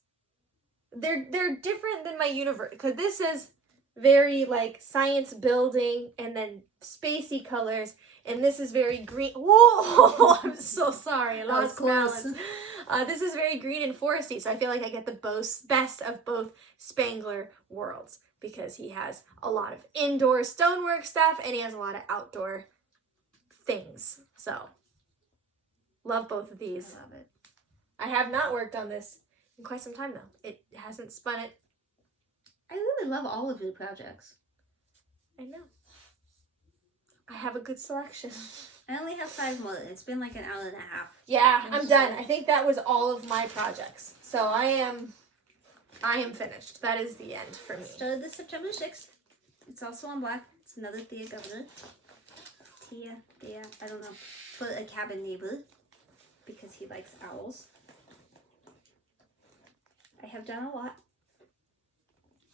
they're different than my universe, because this is very like science building and then spacey colors, and this is very green. Whoa! I'm so sorry, I lost balance. This is very green and foresty, so I feel like I get the best of both Spangler worlds, because he has a lot of indoor stonework stuff and he has a lot of outdoor things. So love both of these. I love it. I have not worked on this in quite some time though. It hasn't spun it. I really love all of your projects. I know. I have a good selection. I only have 5 more. It's been like an hour and a half. Yeah, I'm done. I think that was all of my projects. So I am finished. That is the end for me. Started this September 6th. It's also on black. It's another Thea Governor. Thea, I don't know. For a cabin neighbor. Because he likes owls. I have done a lot.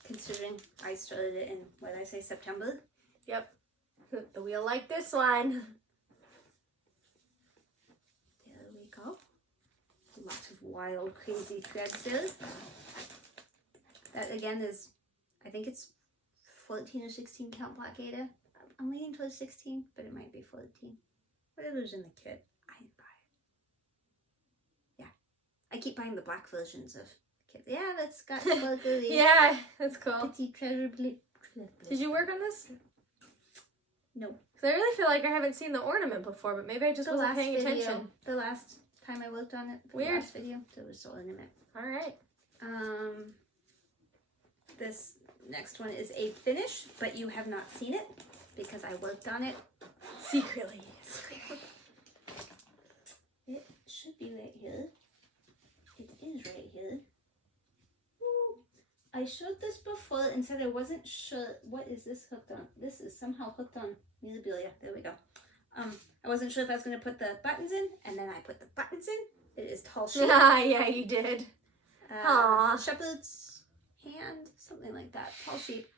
Considering I started it in, what did I say, September? Yep. The wheel like this one. There we go. Lots of wild, crazy threads there. That again is, I think it's 14 or 16 count black Ada. I'm leaning towards 16, but it might be 14. Whatever's in the kit, I buy it. Yeah. I keep buying the black versions of the kit. Yeah, that's got sparkly. Yeah, that's cool. Petit treasure blip. Did you work on this? No. Because I really feel like I haven't seen the ornament before, but maybe I just wasn't paying attention. The last time I worked on it, Weird. the last video, there was the ornament. All right. This next one is a finish, but you have not seen it because I worked on it Secretly. It should be right here. It is right here. Ooh. I showed this before and said I wasn't sure. What is this hooked on? This is somehow hooked on Mirabilia. There we go. I wasn't sure if I was going to put the buttons in, and then I put the buttons in. It is tall sheep. Yeah, you did. Aww. Shepherd's hand, something like that. Tall sheep.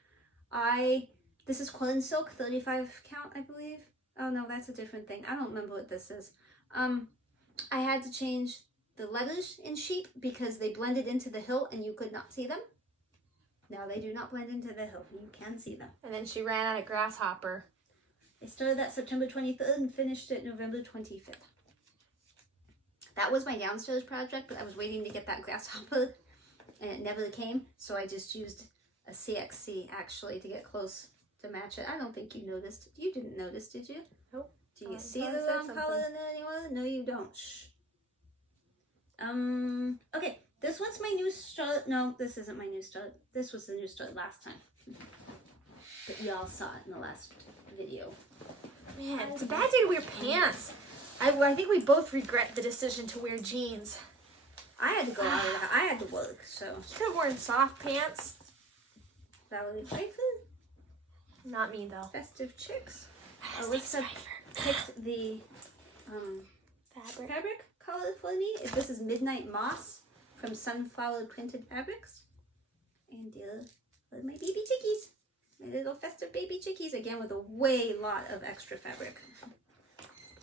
This is corn silk, 35 count, I believe. Oh no, that's a different thing. I don't remember what this is. I had to change the letters in sheep because they blended into the hilt and you could not see them. Now they do not blend into the hilt. You can see them. And then she ran out of grasshopper. I started that September 23rd and finished it November 25th. That was my downstairs project, but I was waiting to get that grasshopper and it never came. So I just used a CXC actually to get close to match it. I don't think you noticed. You didn't notice, did you? Nope. Do you see the wrong color in there anywhere? No, you don't. Shh. Okay. This one's my new start. No, this isn't my new start. This was the new start last time. But you all saw it in the last video. Man, it's a bad day to wear pants. I think we both regret the decision to wear jeans. I had to go out of the house. I had to work, so. You could have worn soft pants. Valerie Pfeiffer. Not me, though. Festive Chicks. Alyssa picked the fabric color for me. This is Midnight Moss from Sunflower Printed Fabrics. And my baby chickies. My little festive baby chickies. Again, with a lot of extra fabric.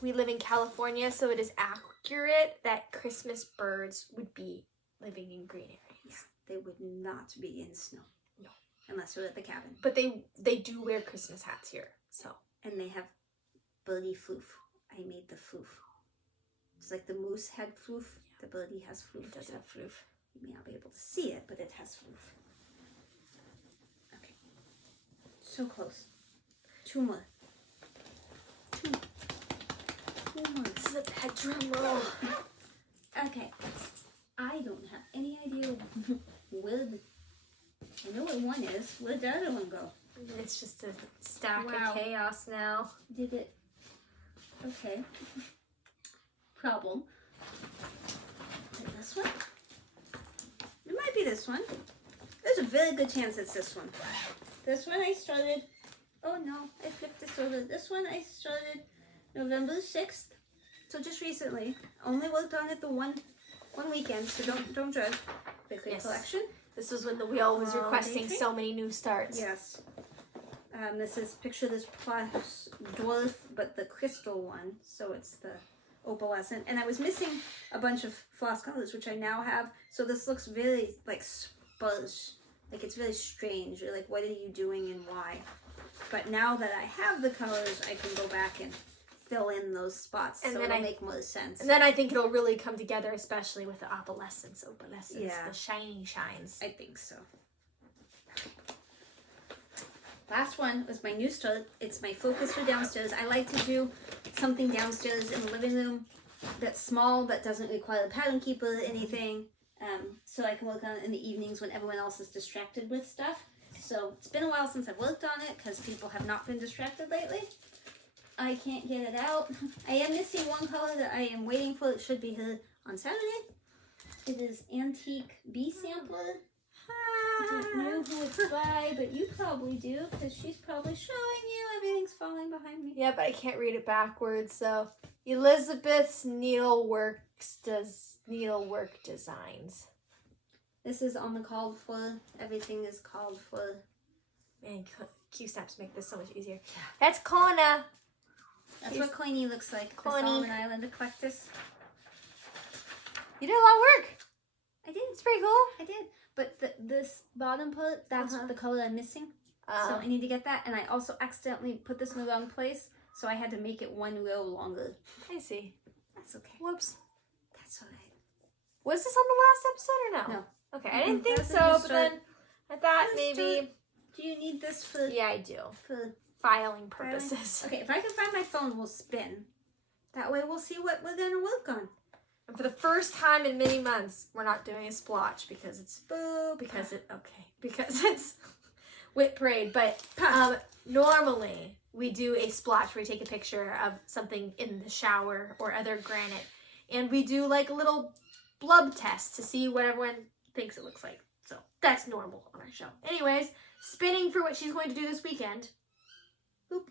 We live in California, so it is accurate that Christmas birds would be living in green areas. Yeah, they would not be in snow. No. Unless we're at the cabin. But they do wear Christmas hats here, so. And they have birdie floof. I made the floof. It's like the moose had floof. The birdie has floof. It does have floof. You may not be able to see it, but it has floof. Okay. So close. 2 more. 2 more. This is a bad drum roll. Okay. I don't have any idea where I know what one is. Where'd the other one go? It's just a stack Wow. of chaos now. Did it? Okay. Problem. Is it this one? It might be this one. There's a very good chance it's this one. This one I started. Oh no, I flipped this over. This one I started November 6th. So just recently. Only worked on it the one weekend, so don't judge. Weekly collection. This was when the wheel was requesting so many new starts. Yes. This is, picture this plus dwarf, but the crystal one. So it's the opalescent. And I was missing a bunch of floss colors, which I now have. So this looks very like sparse. Like it's very strange. You're like, what are you doing and why? But now that I have the colors, I can go back and fill in those spots, and so it'll make more sense. And then I think it'll really come together, especially with the opalescence, yeah. The shiny shines. I think so. Last one was my new start. It's my focus for downstairs. I like to do something downstairs in the living room that's small, that doesn't require a pattern keeper or anything, so I can work on it in the evenings when everyone else is distracted with stuff. So it's been a while since I've worked on it because people have not been distracted lately. I can't get it out. I am missing one color that I am waiting for. It should be here on Saturday. It is Antique Bee Sampler. I don't know who it's by, but you probably do, because she's probably showing you. Everything's falling behind me. Yeah, but I can't read it backwards, so Elizabeth's Needlework Designs. This is on the called for. Everything is called for. Man, Q-snaps make this so much easier. That's Kona. That's what Coiny looks like. The Coiny. Solomon Island Eclectus. You did a lot of work. I did. It's pretty cool. I did. But this bottom part, that's the color I'm missing. So Oh. I need to get that. And I also accidentally put this in the wrong place. So I had to make it one row longer. I see. That's okay. Whoops. That's alright. Was this on the last episode or no? No. Okay, I didn't think That's so, when you but start- then I thought Let's do maybe... Do you need this for... Yeah, I do. for Filing purposes. Okay, if I can find my phone, we'll spin. That way we'll see what we're going to work on. And for the first time in many months, we're not doing a splotch because it's WIP parade. But normally we do a splotch where we take a picture of something in the shower or other granite, and we do like a little blub test to see what everyone thinks it looks like. So that's normal on our show. Anyways, spinning for what she's going to do this weekend. Boop.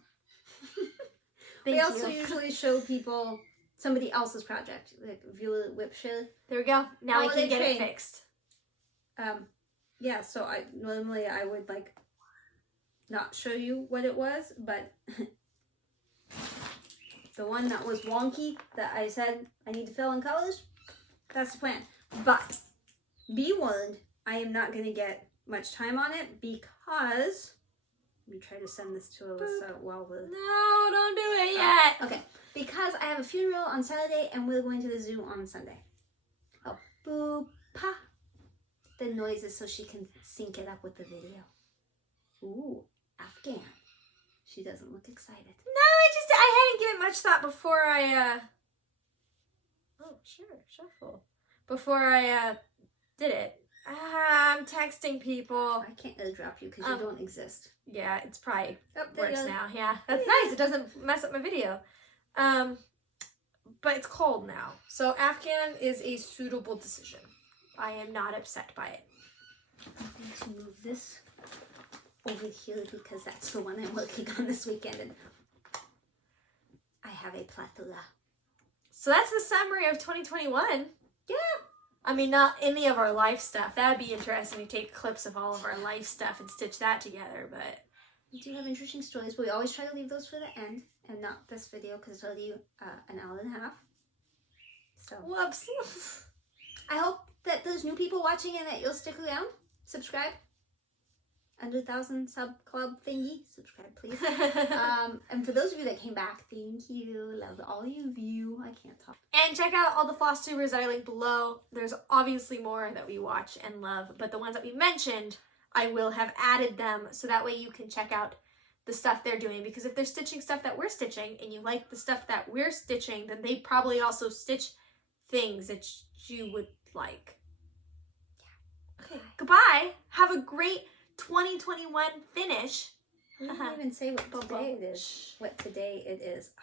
Thank We you. also usually show people somebody else's project, like view a WIP share. There we go. Now we Holiday can get it train. fixed. Yeah, so I would like not show you what it was, but the one that was wonky that I said I need to fill in colors, that's the plan. But be warned, I am not going to get much time on it because let me try to send this to Alyssa while we're No, don't do it yet. okay. Because I have a funeral on Saturday and we're going to the zoo on Sunday. Oh, boo pa. The noises so she can sync it up with the video. Ooh, Afghan. She doesn't look excited. No, I hadn't given much thought before I, oh, sure, shuffle. Before I, did it. I'm texting people. I can't airdrop you because you don't exist. Yeah, it's probably Oh, there you works go. now. Yeah, that's nice. It doesn't mess up my video. But it's cold now. So Afghan is a suitable decision. I am not upset by it. I'm going to move this over here because that's the one I'm working on this weekend. And I have a plethora. So that's the summary of 2021. Yeah. I mean, not any of our life stuff. That would be interesting to take clips of all of our life stuff and stitch that together, but... We do have interesting stories, but we always try to leave those for the end and not this video because it's already an hour and a half. So Whoops. I hope that there's new people watching and that you'll stick around. Subscribe. 100,000 sub club thingy. Subscribe, please. And for those of you that came back, thank you. Love all of you. I can't talk. And check out all the Flosstubers that I linked below. There's obviously more that we watch and love, but the ones that we mentioned, I will have added them so that way you can check out the stuff they're doing, because if they're stitching stuff that we're stitching and you like the stuff that we're stitching, then they probably also stitch things that you would like. Okay, goodbye. Have a great 2021 finish. We didn't even say what today it is. What today it is. Oh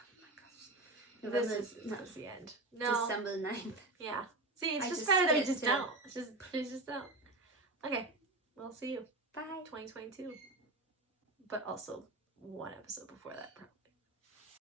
my gosh. This is the end. No. December 9th. Yeah. See, it's I just just better that we spit, just too. don't. It's just don't. Okay. We'll see you. Bye. 2022. But also one episode before that, probably.